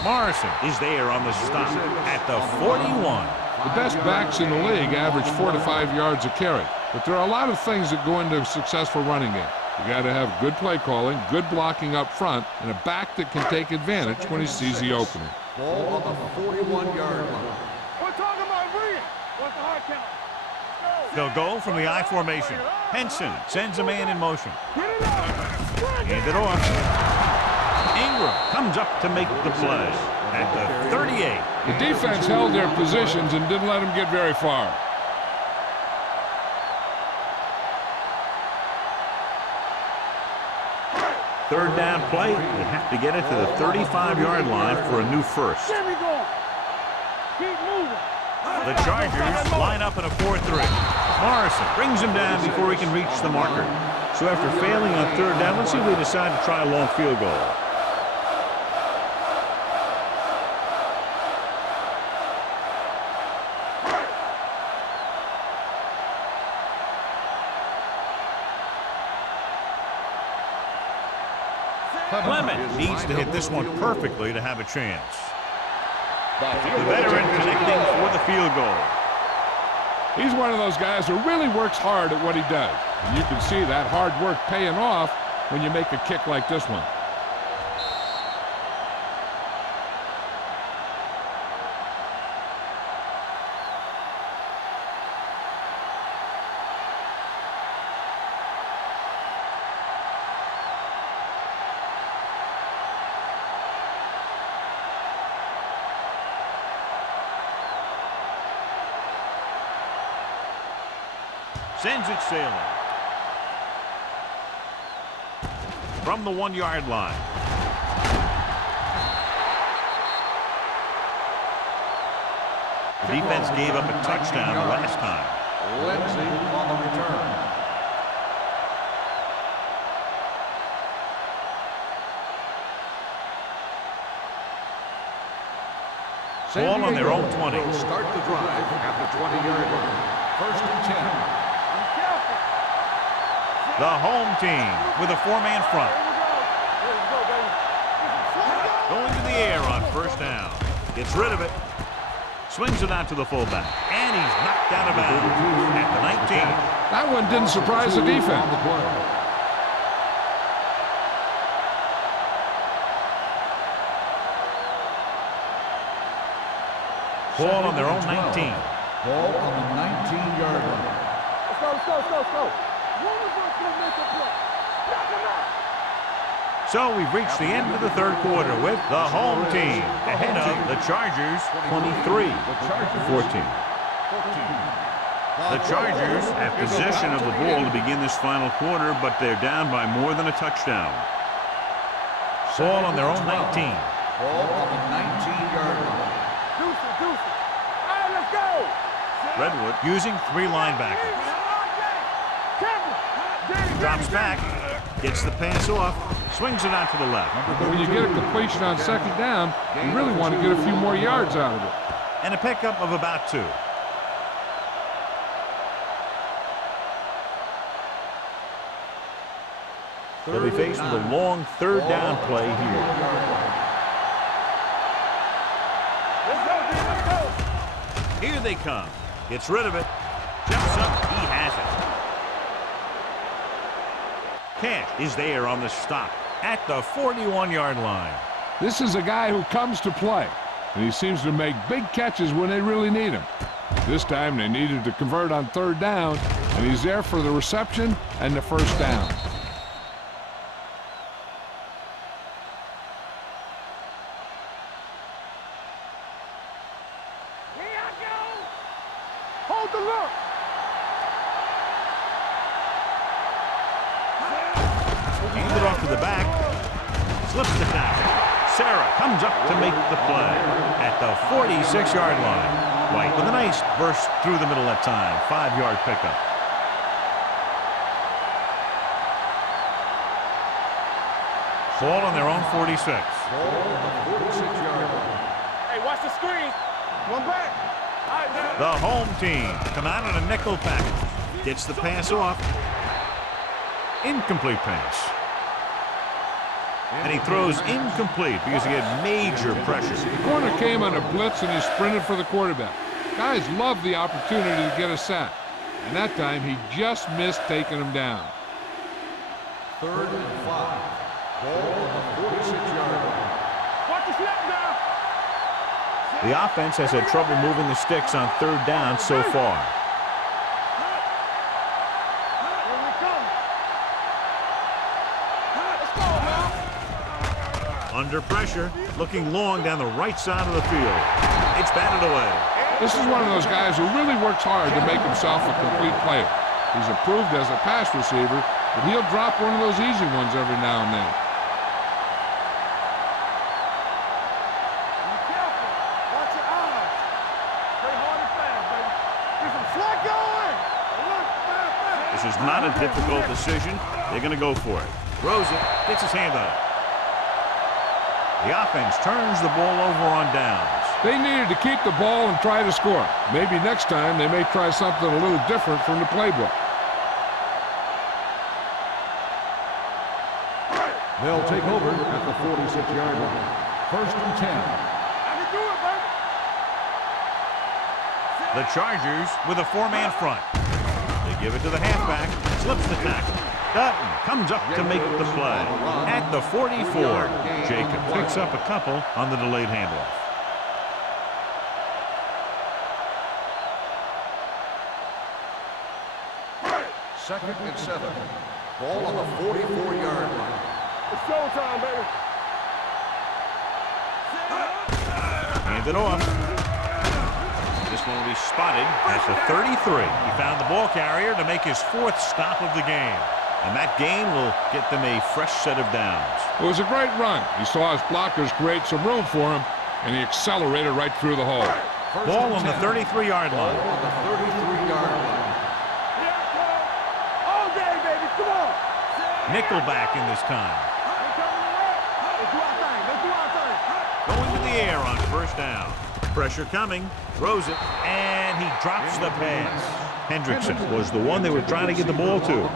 Morrison is there on the stop at the 41. The best backs in the league average 4 to 5 yards a carry. But there are a lot of things that go into a successful running game. You got to have good play calling, good blocking up front, and a back that can take advantage when he sees the opening. Ball on the 41-yard line. We're talking about Reed. What's the hard count? They'll go from the I formation. Henson sends a man in motion. Hand it off. Ingram comes up to make the play at the 38. The defense held their positions and didn't let them get very far. Third down play. They have to get it to the 35-yard line for a new first. Get me going. Keep moving. The Chargers line up in a 4-3. Morrison brings him down before he can reach the marker. So after failing on third down, let's see if they decide to try a long field goal. Clement needs to hit this one perfectly to have a chance. The veteran connecting for the field goal. He's one of those guys who really works hard at what he does. And you can see that hard work paying off when you make a kick like this one. Sends it sailing. From the 1-yard line. The defense gave up a touchdown the last time. Lindsay on the return. Ball on their own 20. Will start the drive at the 20-yard line. First and 10. The home team with a 4-man front. Going to the air on first down. Gets rid of it. Swings it out to the fullback. And he's knocked out of bounds at the 19. That one didn't surprise the defense. Ball on their own 19. Ball on the 19-yard line. Let's go. One of us will make a play. Knock him out. So we've reached the end of the third quarter with the home team ahead of the Chargers 23-14. The Chargers have possession of the ball to begin this final quarter, but they're down by more than a touchdown. Ball on their own 19. Ball on the 19-yard line. Deuce it. All right, let's go. Redwood using 3 linebackers. Drops back, gets the pass off, swings it out to the left. But when you get a completion on second down, you really want to get a few more yards out of it. And a pickup of about 2. They'll be faced with a long third down play here. Here they come. Gets rid of it. Jumps up. He has it. Cash is there on the stop at the 41-yard line. This is a guy who comes to play, and he seems to make big catches when they really need him. This time they needed to convert on third down, and he's there for the reception and the first down. Here I go. Hold the look. Hands it off to the back. Slips the tackle. Sarah comes up to make the play at the 46-yard line. White with a nice burst through the middle that time. 5-yard pickup. Ball on their own 46. Ball on the 46-yard line. Hey, watch the screen. One back. All right, now. The home team come out on a nickel package. Gets the pass off. Incomplete pass. And he throws incomplete because he had major pressure. The corner came on a blitz and he sprinted for the quarterback. Guys love the opportunity to get a sack. And that time he just missed taking him down. 3rd and 5. Ball on the 46-yard line. Watch the snap now. The offense has had trouble moving the sticks on 3rd down so far. Here we come. Let's go, man. Under pressure, looking long down the right side of the field. It's batted away. This is one of those guys who really works hard to make himself a complete player. He's improved as a pass receiver, but he'll drop one of those easy ones every now and then. Be careful. Watch your eyes. Stay hard and fast, baby. Get some slack going. Look, fast. This is not a difficult decision. They're going to go for it. Throws it, gets his hand on it. The offense turns the ball over on downs. They needed to keep the ball and try to score. Maybe next time they may try something a little different from the playbook. They'll take over at the 46-yard line. 1st and 10. I can do it, baby. The Chargers with a 4-man front. They give it to the halfback. Slips the tackle. Dutton comes up to make the play. At the 44, Jacob picks up a couple on the delayed handoff. Second and 7. Ball on the 44-yard line. It's showtime, baby. Hand it off. This one will be spotted at the 33. He found the ball carrier to make his 4th stop of the game. And that gain will get them a fresh set of downs. It was a great run. He saw his blockers create some room for him, and he accelerated right through the hole. Ball on the 33-yard Ball line. on the 33-yard line. Yeah, come. All day, baby. Come on. Nickelback in this time. We're coming around. Let's do our thing. Let's do our thing. Going to the air on 1st down. Pressure coming. Throws it. And he drops the pass. Hendrickson was the one they were trying to get the ball to.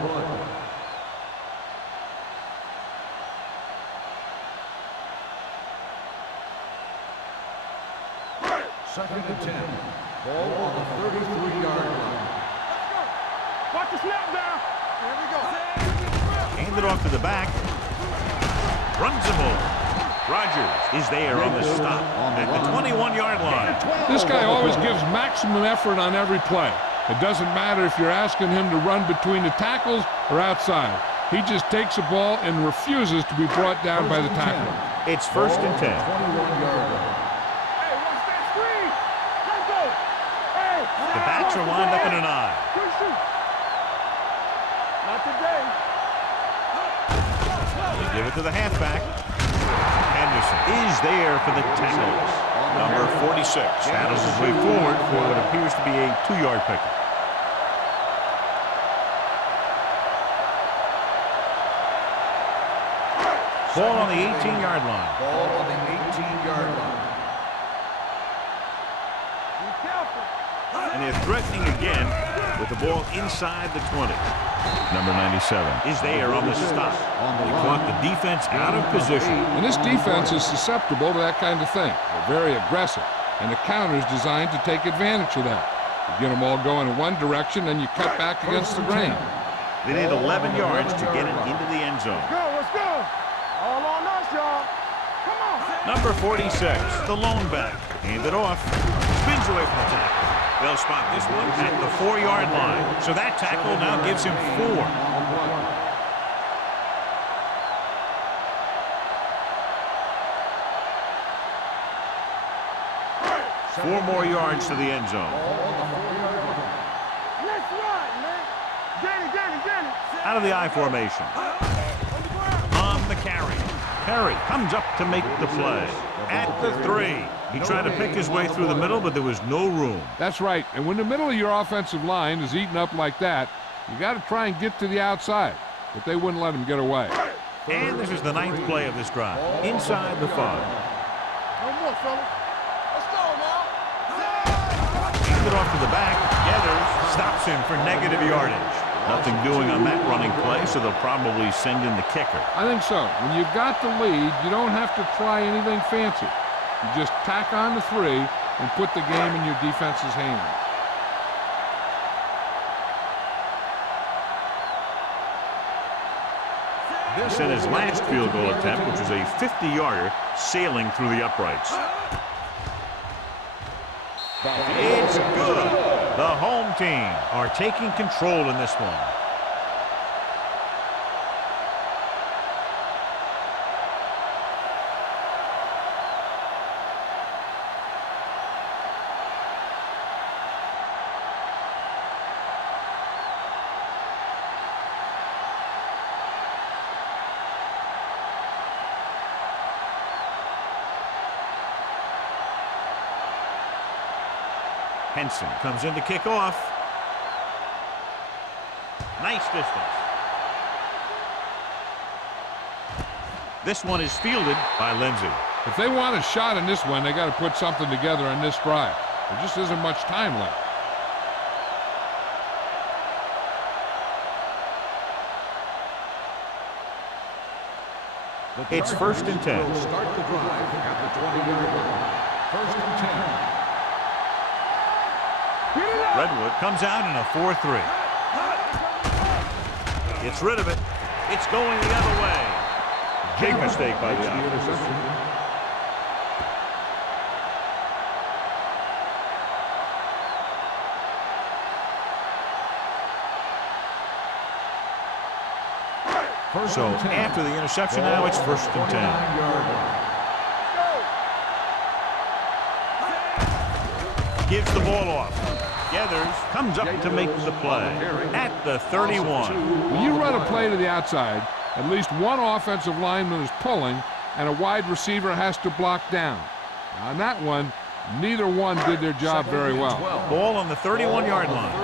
Second and 10. Ball on the 33-yard line. Watch the snap now. Here we go. Hand it off to the back. Runs the ball. Rogers is there on the stop at the 21-yard line. This guy always gives maximum effort on every play. It doesn't matter if you're asking him to run between the tackles or outside. He just takes the ball and refuses to be brought down by the tackler. It's 1st and 10. 21-yard line. Hey, watch that screen. Let's go. Hey. The backs are lined up in an eye. Good shoot. Not today. They give it to the halfback. Henderson is there for the tackle. Number 46 battles his way forward for what appears to be a 2-yard pickup. Ball on the 18-yard line. Ball on the 18-yard line. Be careful. And they're threatening again with the ball inside the 20. Number 97 is there on the stop. They caught the defense out of position. And this defense is susceptible to that kind of thing. They're very aggressive, and the counter is designed to take advantage of that. You get them all going in one direction, then you cut back against the grain. They need 11 yards to get it into the end zone. Let's go. All on us, y'all. Come on. Number 46, the lone back. Hand it off. Spins away from the tackle. They'll spot this one at the 4-yard line. So that tackle now gives him 4. Four more yards to the end zone. Let's run, man. Danny. Out of the I formation. On the carry. Perry comes up to make the play. at the 3. He tried to pick his way through the middle, but there was no room. That's right. And when the middle of your offensive line is eaten up like that, you got to try and get to the outside. But they wouldn't let him get away. And this is the 9th play of this drive. Inside the 5. No more, fellas. Let's go now. Hand it off to the back. Gathers stops him for negative yardage. Nothing doing on that running play, so they'll probably send in the kicker. I think so. When you've got the lead, you don't have to try anything fancy. You just tack on the 3 and put the game in your defense's hands. This in his last field goal attempt, which was a 50-yarder sailing through the uprights. It's good. The home team are taking control in this one. Henson comes in to kick off. Nice distance. This one is fielded by Lindsey. If they want a shot in this one, they got to put something together on this drive. There just isn't much time left. It's 1st and 10. Will start the drive at the 20-yard line. 1st and 10. Redwood comes out in a 4-3. Gets rid of it. It's going the other way. Big mistake by the offense. So after the interception, now it's 1st and 10. Gives the ball off. Gathers, comes up to make the play at the 31. When you run a play to the outside, at least one offensive lineman is pulling, and a wide receiver has to block down. Now, on that one, neither one did their job very well. Ball on the 31-yard line.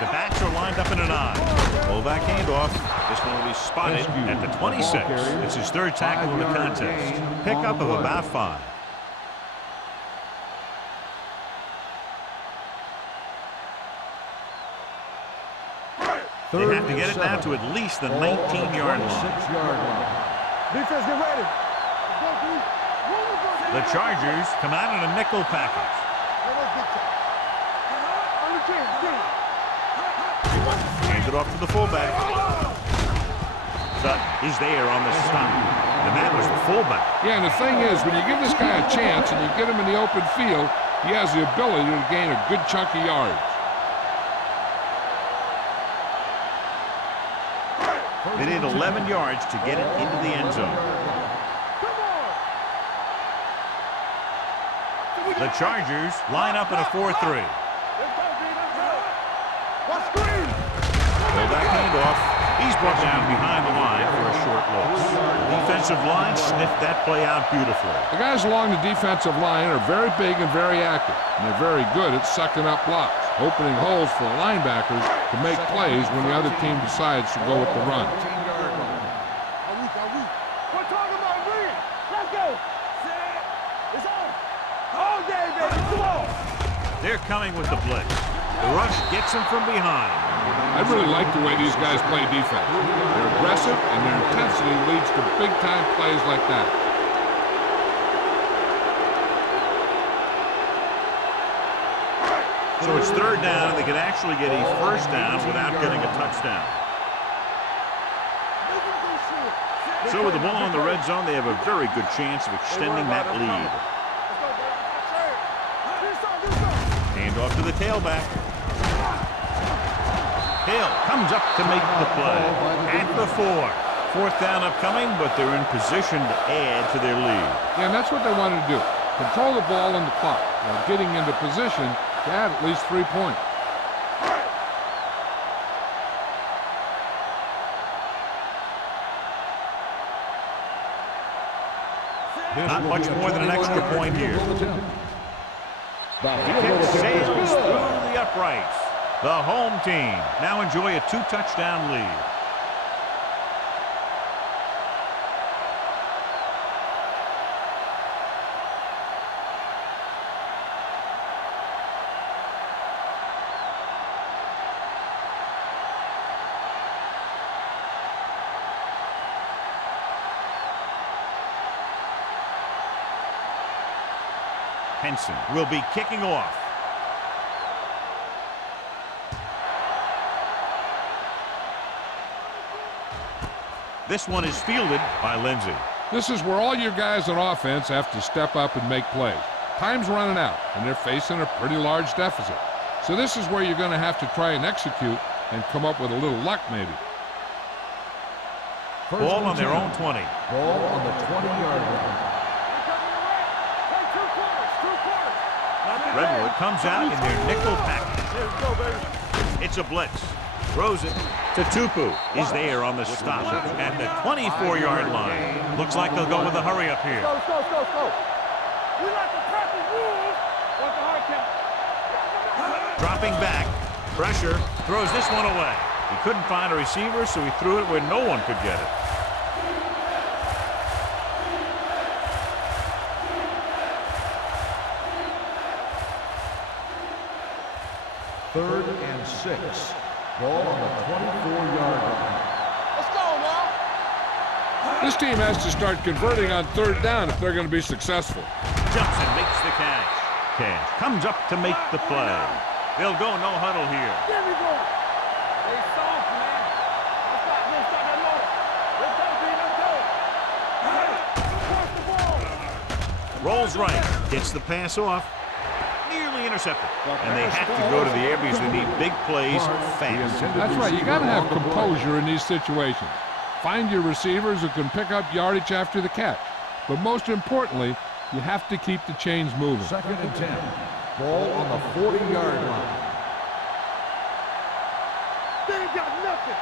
The backs are lined up in an I. Fullback handoff. This one will be spotted at the 26. It's his 3rd tackle of the contest. Pickup of about 5. They have to get it now to at least the 19-yard line. Defense, get ready. The Chargers come out in a nickel package. Hands it off to the fullback. Sutton is there on the stop. And that was the fullback. Yeah, and the thing is, when you give this guy a chance and you get him in the open field, he has the ability to gain a good chunk of yards. They need 11 yards to get it into the end zone. The Chargers line up in a 4-3. Fullback handoff. He's brought down behind the line for a short loss. The defensive line sniffed that play out beautifully. The guys along the defensive line are very big and very active, and they're very good at sucking up blocks, opening holes for the linebackers to make plays when the other team decides to go with the run. We're talking about me. Let's go. It's on. All day, baby. Come on. They're coming with the blitz. The rush gets them from behind. I really like the way these guys play defense. They're aggressive, and their intensity leads to big-time plays like that. So it's 3rd down, and they can actually get a 1st down without getting a touchdown. So with the ball in the red zone, they have a very good chance of extending that lead. Hand off to the tailback. Hill comes up to make the play at the 4. 4th down upcoming, but they're in position to add to their lead. Yeah, and that's what they wanted to do. Control the ball and the clock while getting into position to add at least 3 points. Not much more than an extra point here. The The field goal kick attempt is sails good. through the uprights. The home team now enjoy a 2-touchdown lead. Henson will be kicking off. This one is fielded by Lindsey. This is where all your guys on offense have to step up and make plays. Time's running out, and they're facing a pretty large deficit. So this is where you're going to have to try and execute and come up with a little luck maybe. Ball on their own 20. Ball on the 20-yard line. Redwood comes out in their nickel package. It's a blitz. Throws it to Tupu. He's there on the stop at the 24-yard line. Looks like they'll go with a hurry up here. Go. We like the traffic rules. What's the hard count? Dropping back. Pressure. Throws this one away. He couldn't find a receiver, so he threw it where no one could get it. Third and 6. Ball on the 24-yard line. Let's go now. This team has to start converting on third down if they're going to be successful. Jumps and makes the catch. Cash comes up to make the play. They'll go no huddle here. There we go. They soft, man. Let's stop that low. Let's go, B. Let's go. Force the ball. Rolls right. Gets the pass off. Nearly intercepted. And they have to go to the air because they need big plays fast. That's right. You got to have composure in these situations. Find your receivers who can pick up yardage after the catch. But most importantly, you have to keep the chains moving. Second and 10. Ball on the 40-yard line. They ain't got nothing.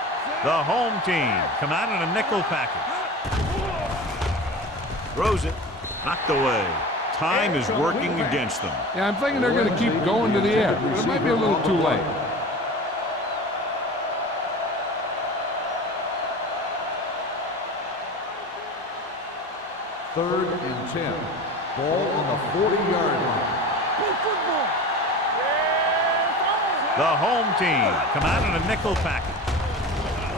The home team come out in a nickel package. Throws it. Knocked away. Time is working against them. Yeah, I'm thinking they're going to keep going to the air, but it might be a little too late. Third and 10. Ball on the 40-yard line. Play football. The home team come out in a nickel package.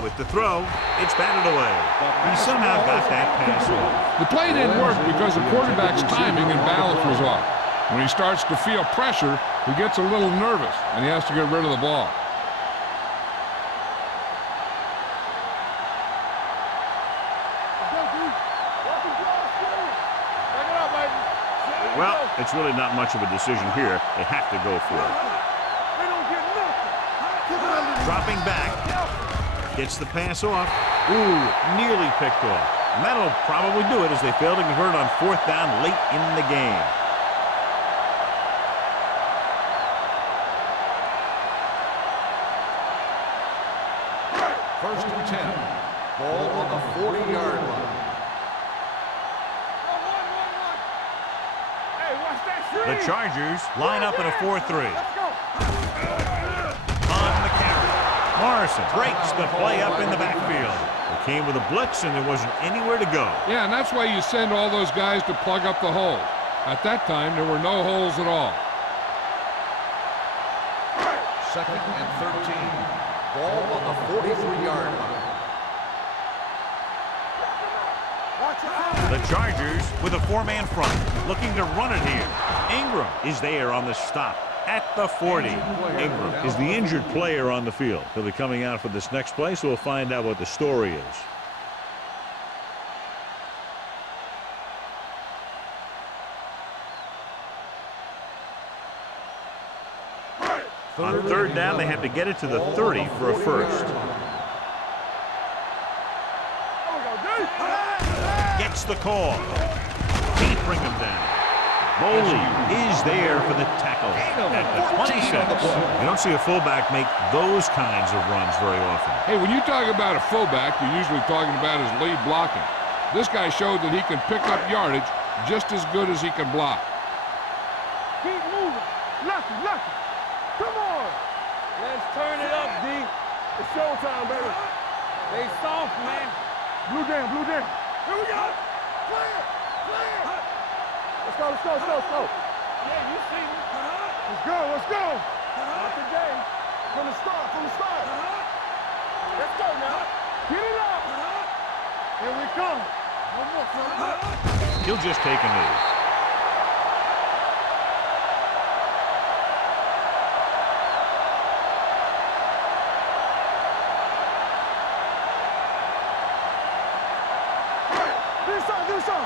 With the throw, it's batted away. He somehow got that pass off. The play didn't work because the quarterback's timing and balance was off. When he starts to feel pressure, he gets a little nervous, and he has to get rid of the ball. Well, it's really not much of a decision here. They have to go for it. They don't get nothing. Dropping back. Gets the pass off. Ooh, nearly picked off. And that'll probably do it as they fail to convert on fourth down late in the game. First and 10. Ball on the 40-yard line. Hey, watch that shit. The Chargers line up in a 4-3. Let's go. On the carry. Morrison breaks the play up in the backfield. They came with a blitz, and there wasn't anywhere to go. Yeah, and that's why you send all those guys to plug up the holes. At that time, there were no holes at all. Second and 13. Ball on the 43-yard line. The Chargers with a four-man front, looking to run it here. Ingram is there on the stop at the 40. Ingram is the injured player on the field. He'll be coming out for this next play, so we'll find out what the story is. On third down, they have to get it to the 30 for a first. Gets the call. Can't bring him down. Boley is there for the tackle at the 26. You don't see a fullback make those kinds of runs very often. Hey, when you talk about a fullback, you're usually talking about his lead blocking. This guy showed that he can pick up yardage just as good as he can block. Keep moving. Lucky, lucky. Come on. Let's turn it up, D. It's showtime, baby. They soft, man. Blue down, blue down. Here we go. Clear, clear. Let's go, let's go, let's go, let's go. Yeah, you see me. Let's go, let's go. Not today. From the start, from the start. Let's go now. Get it up. Here we come. One more, fella. He'll just take a knee. Do something.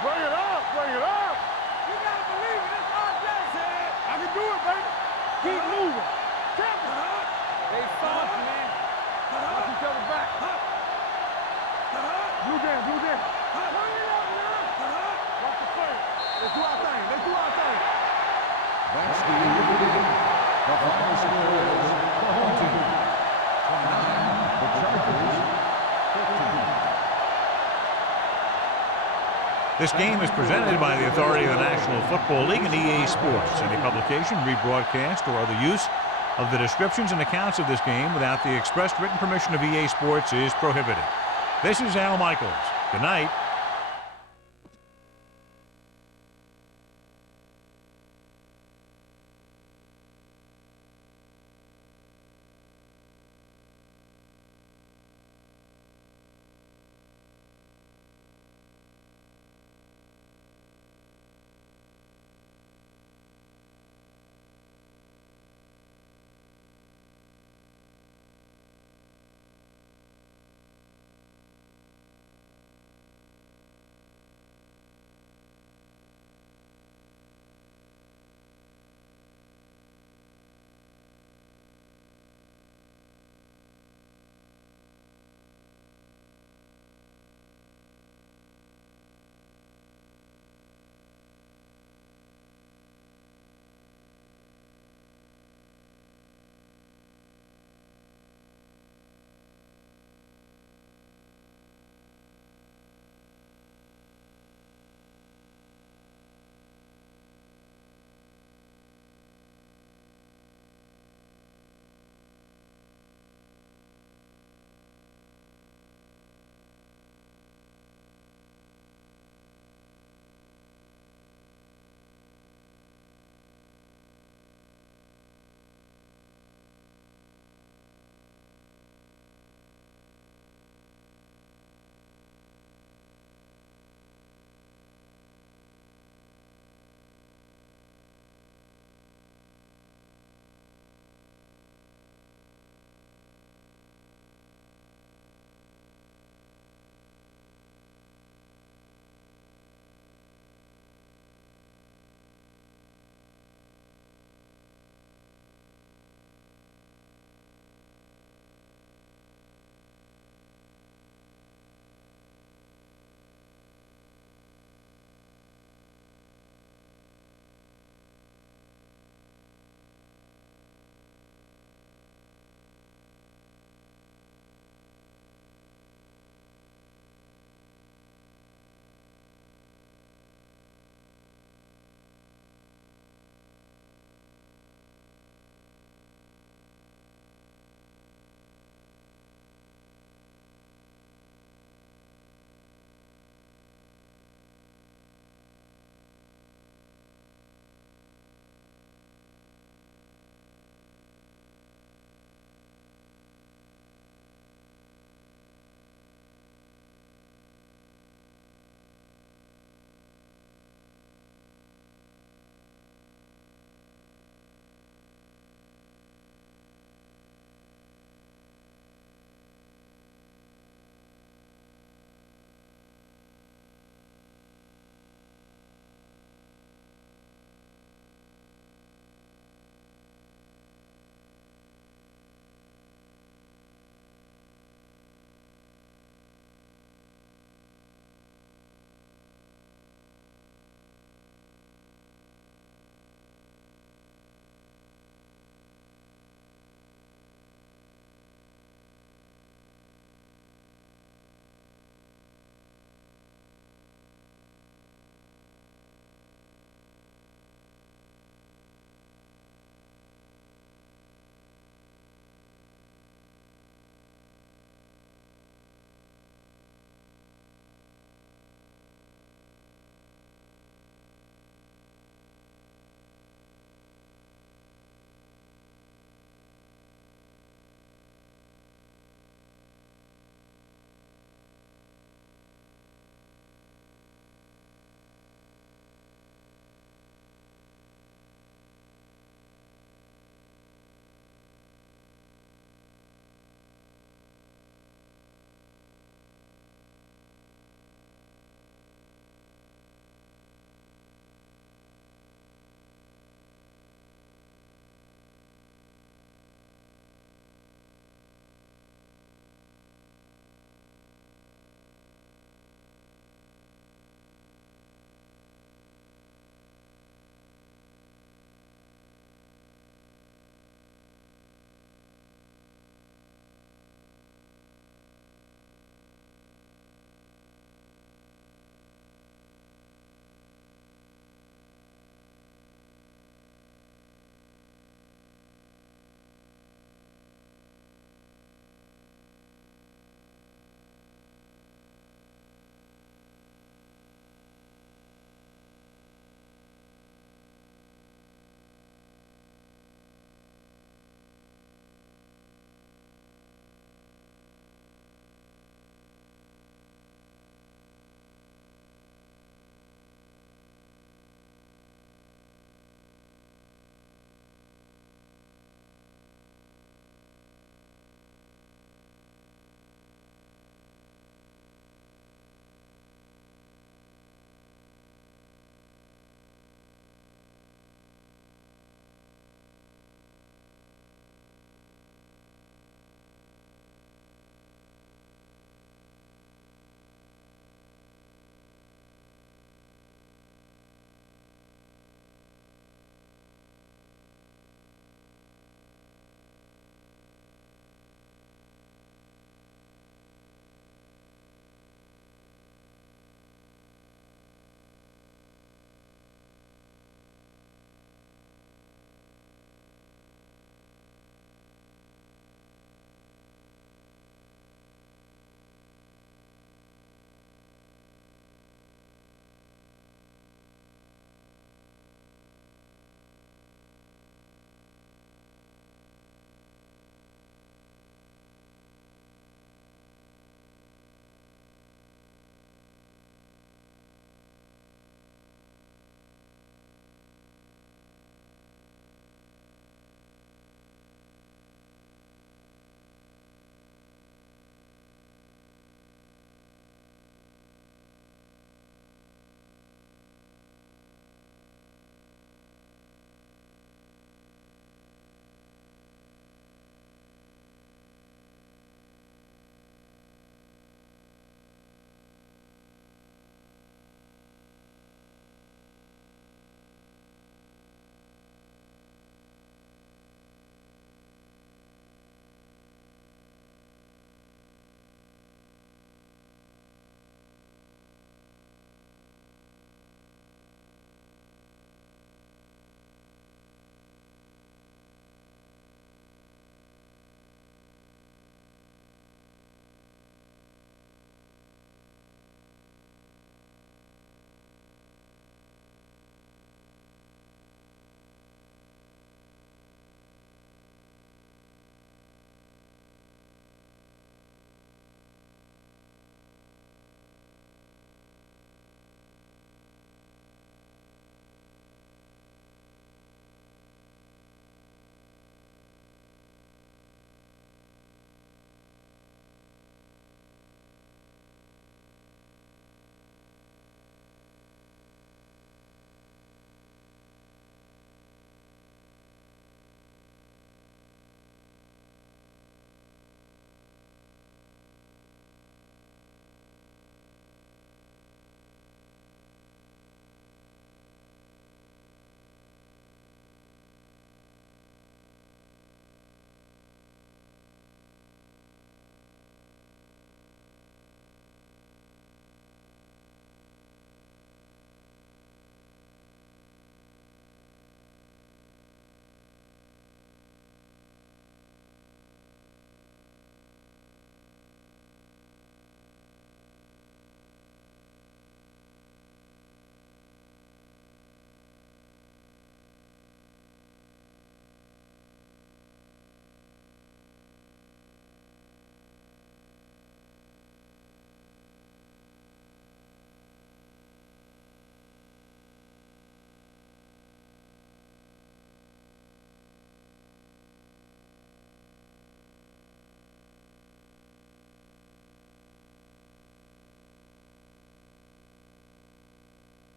Bring it up, bring it up. You gotta believe it. It's our day. I can do it, baby. Keep moving. Tap it. They soft, man. Watch each other back. Blue down, blue down. Bring it up now. Watch the play. Let's do our thing. Let's do our thing. That's the end of the game. The final score is the home team 29, the Chargers 15. This game is presented by the authority of the National Football League and EA Sports. Any publication, rebroadcast, or other use of the descriptions and accounts of this game without the expressed written permission of EA Sports is prohibited. This is Al Michaels. Good night.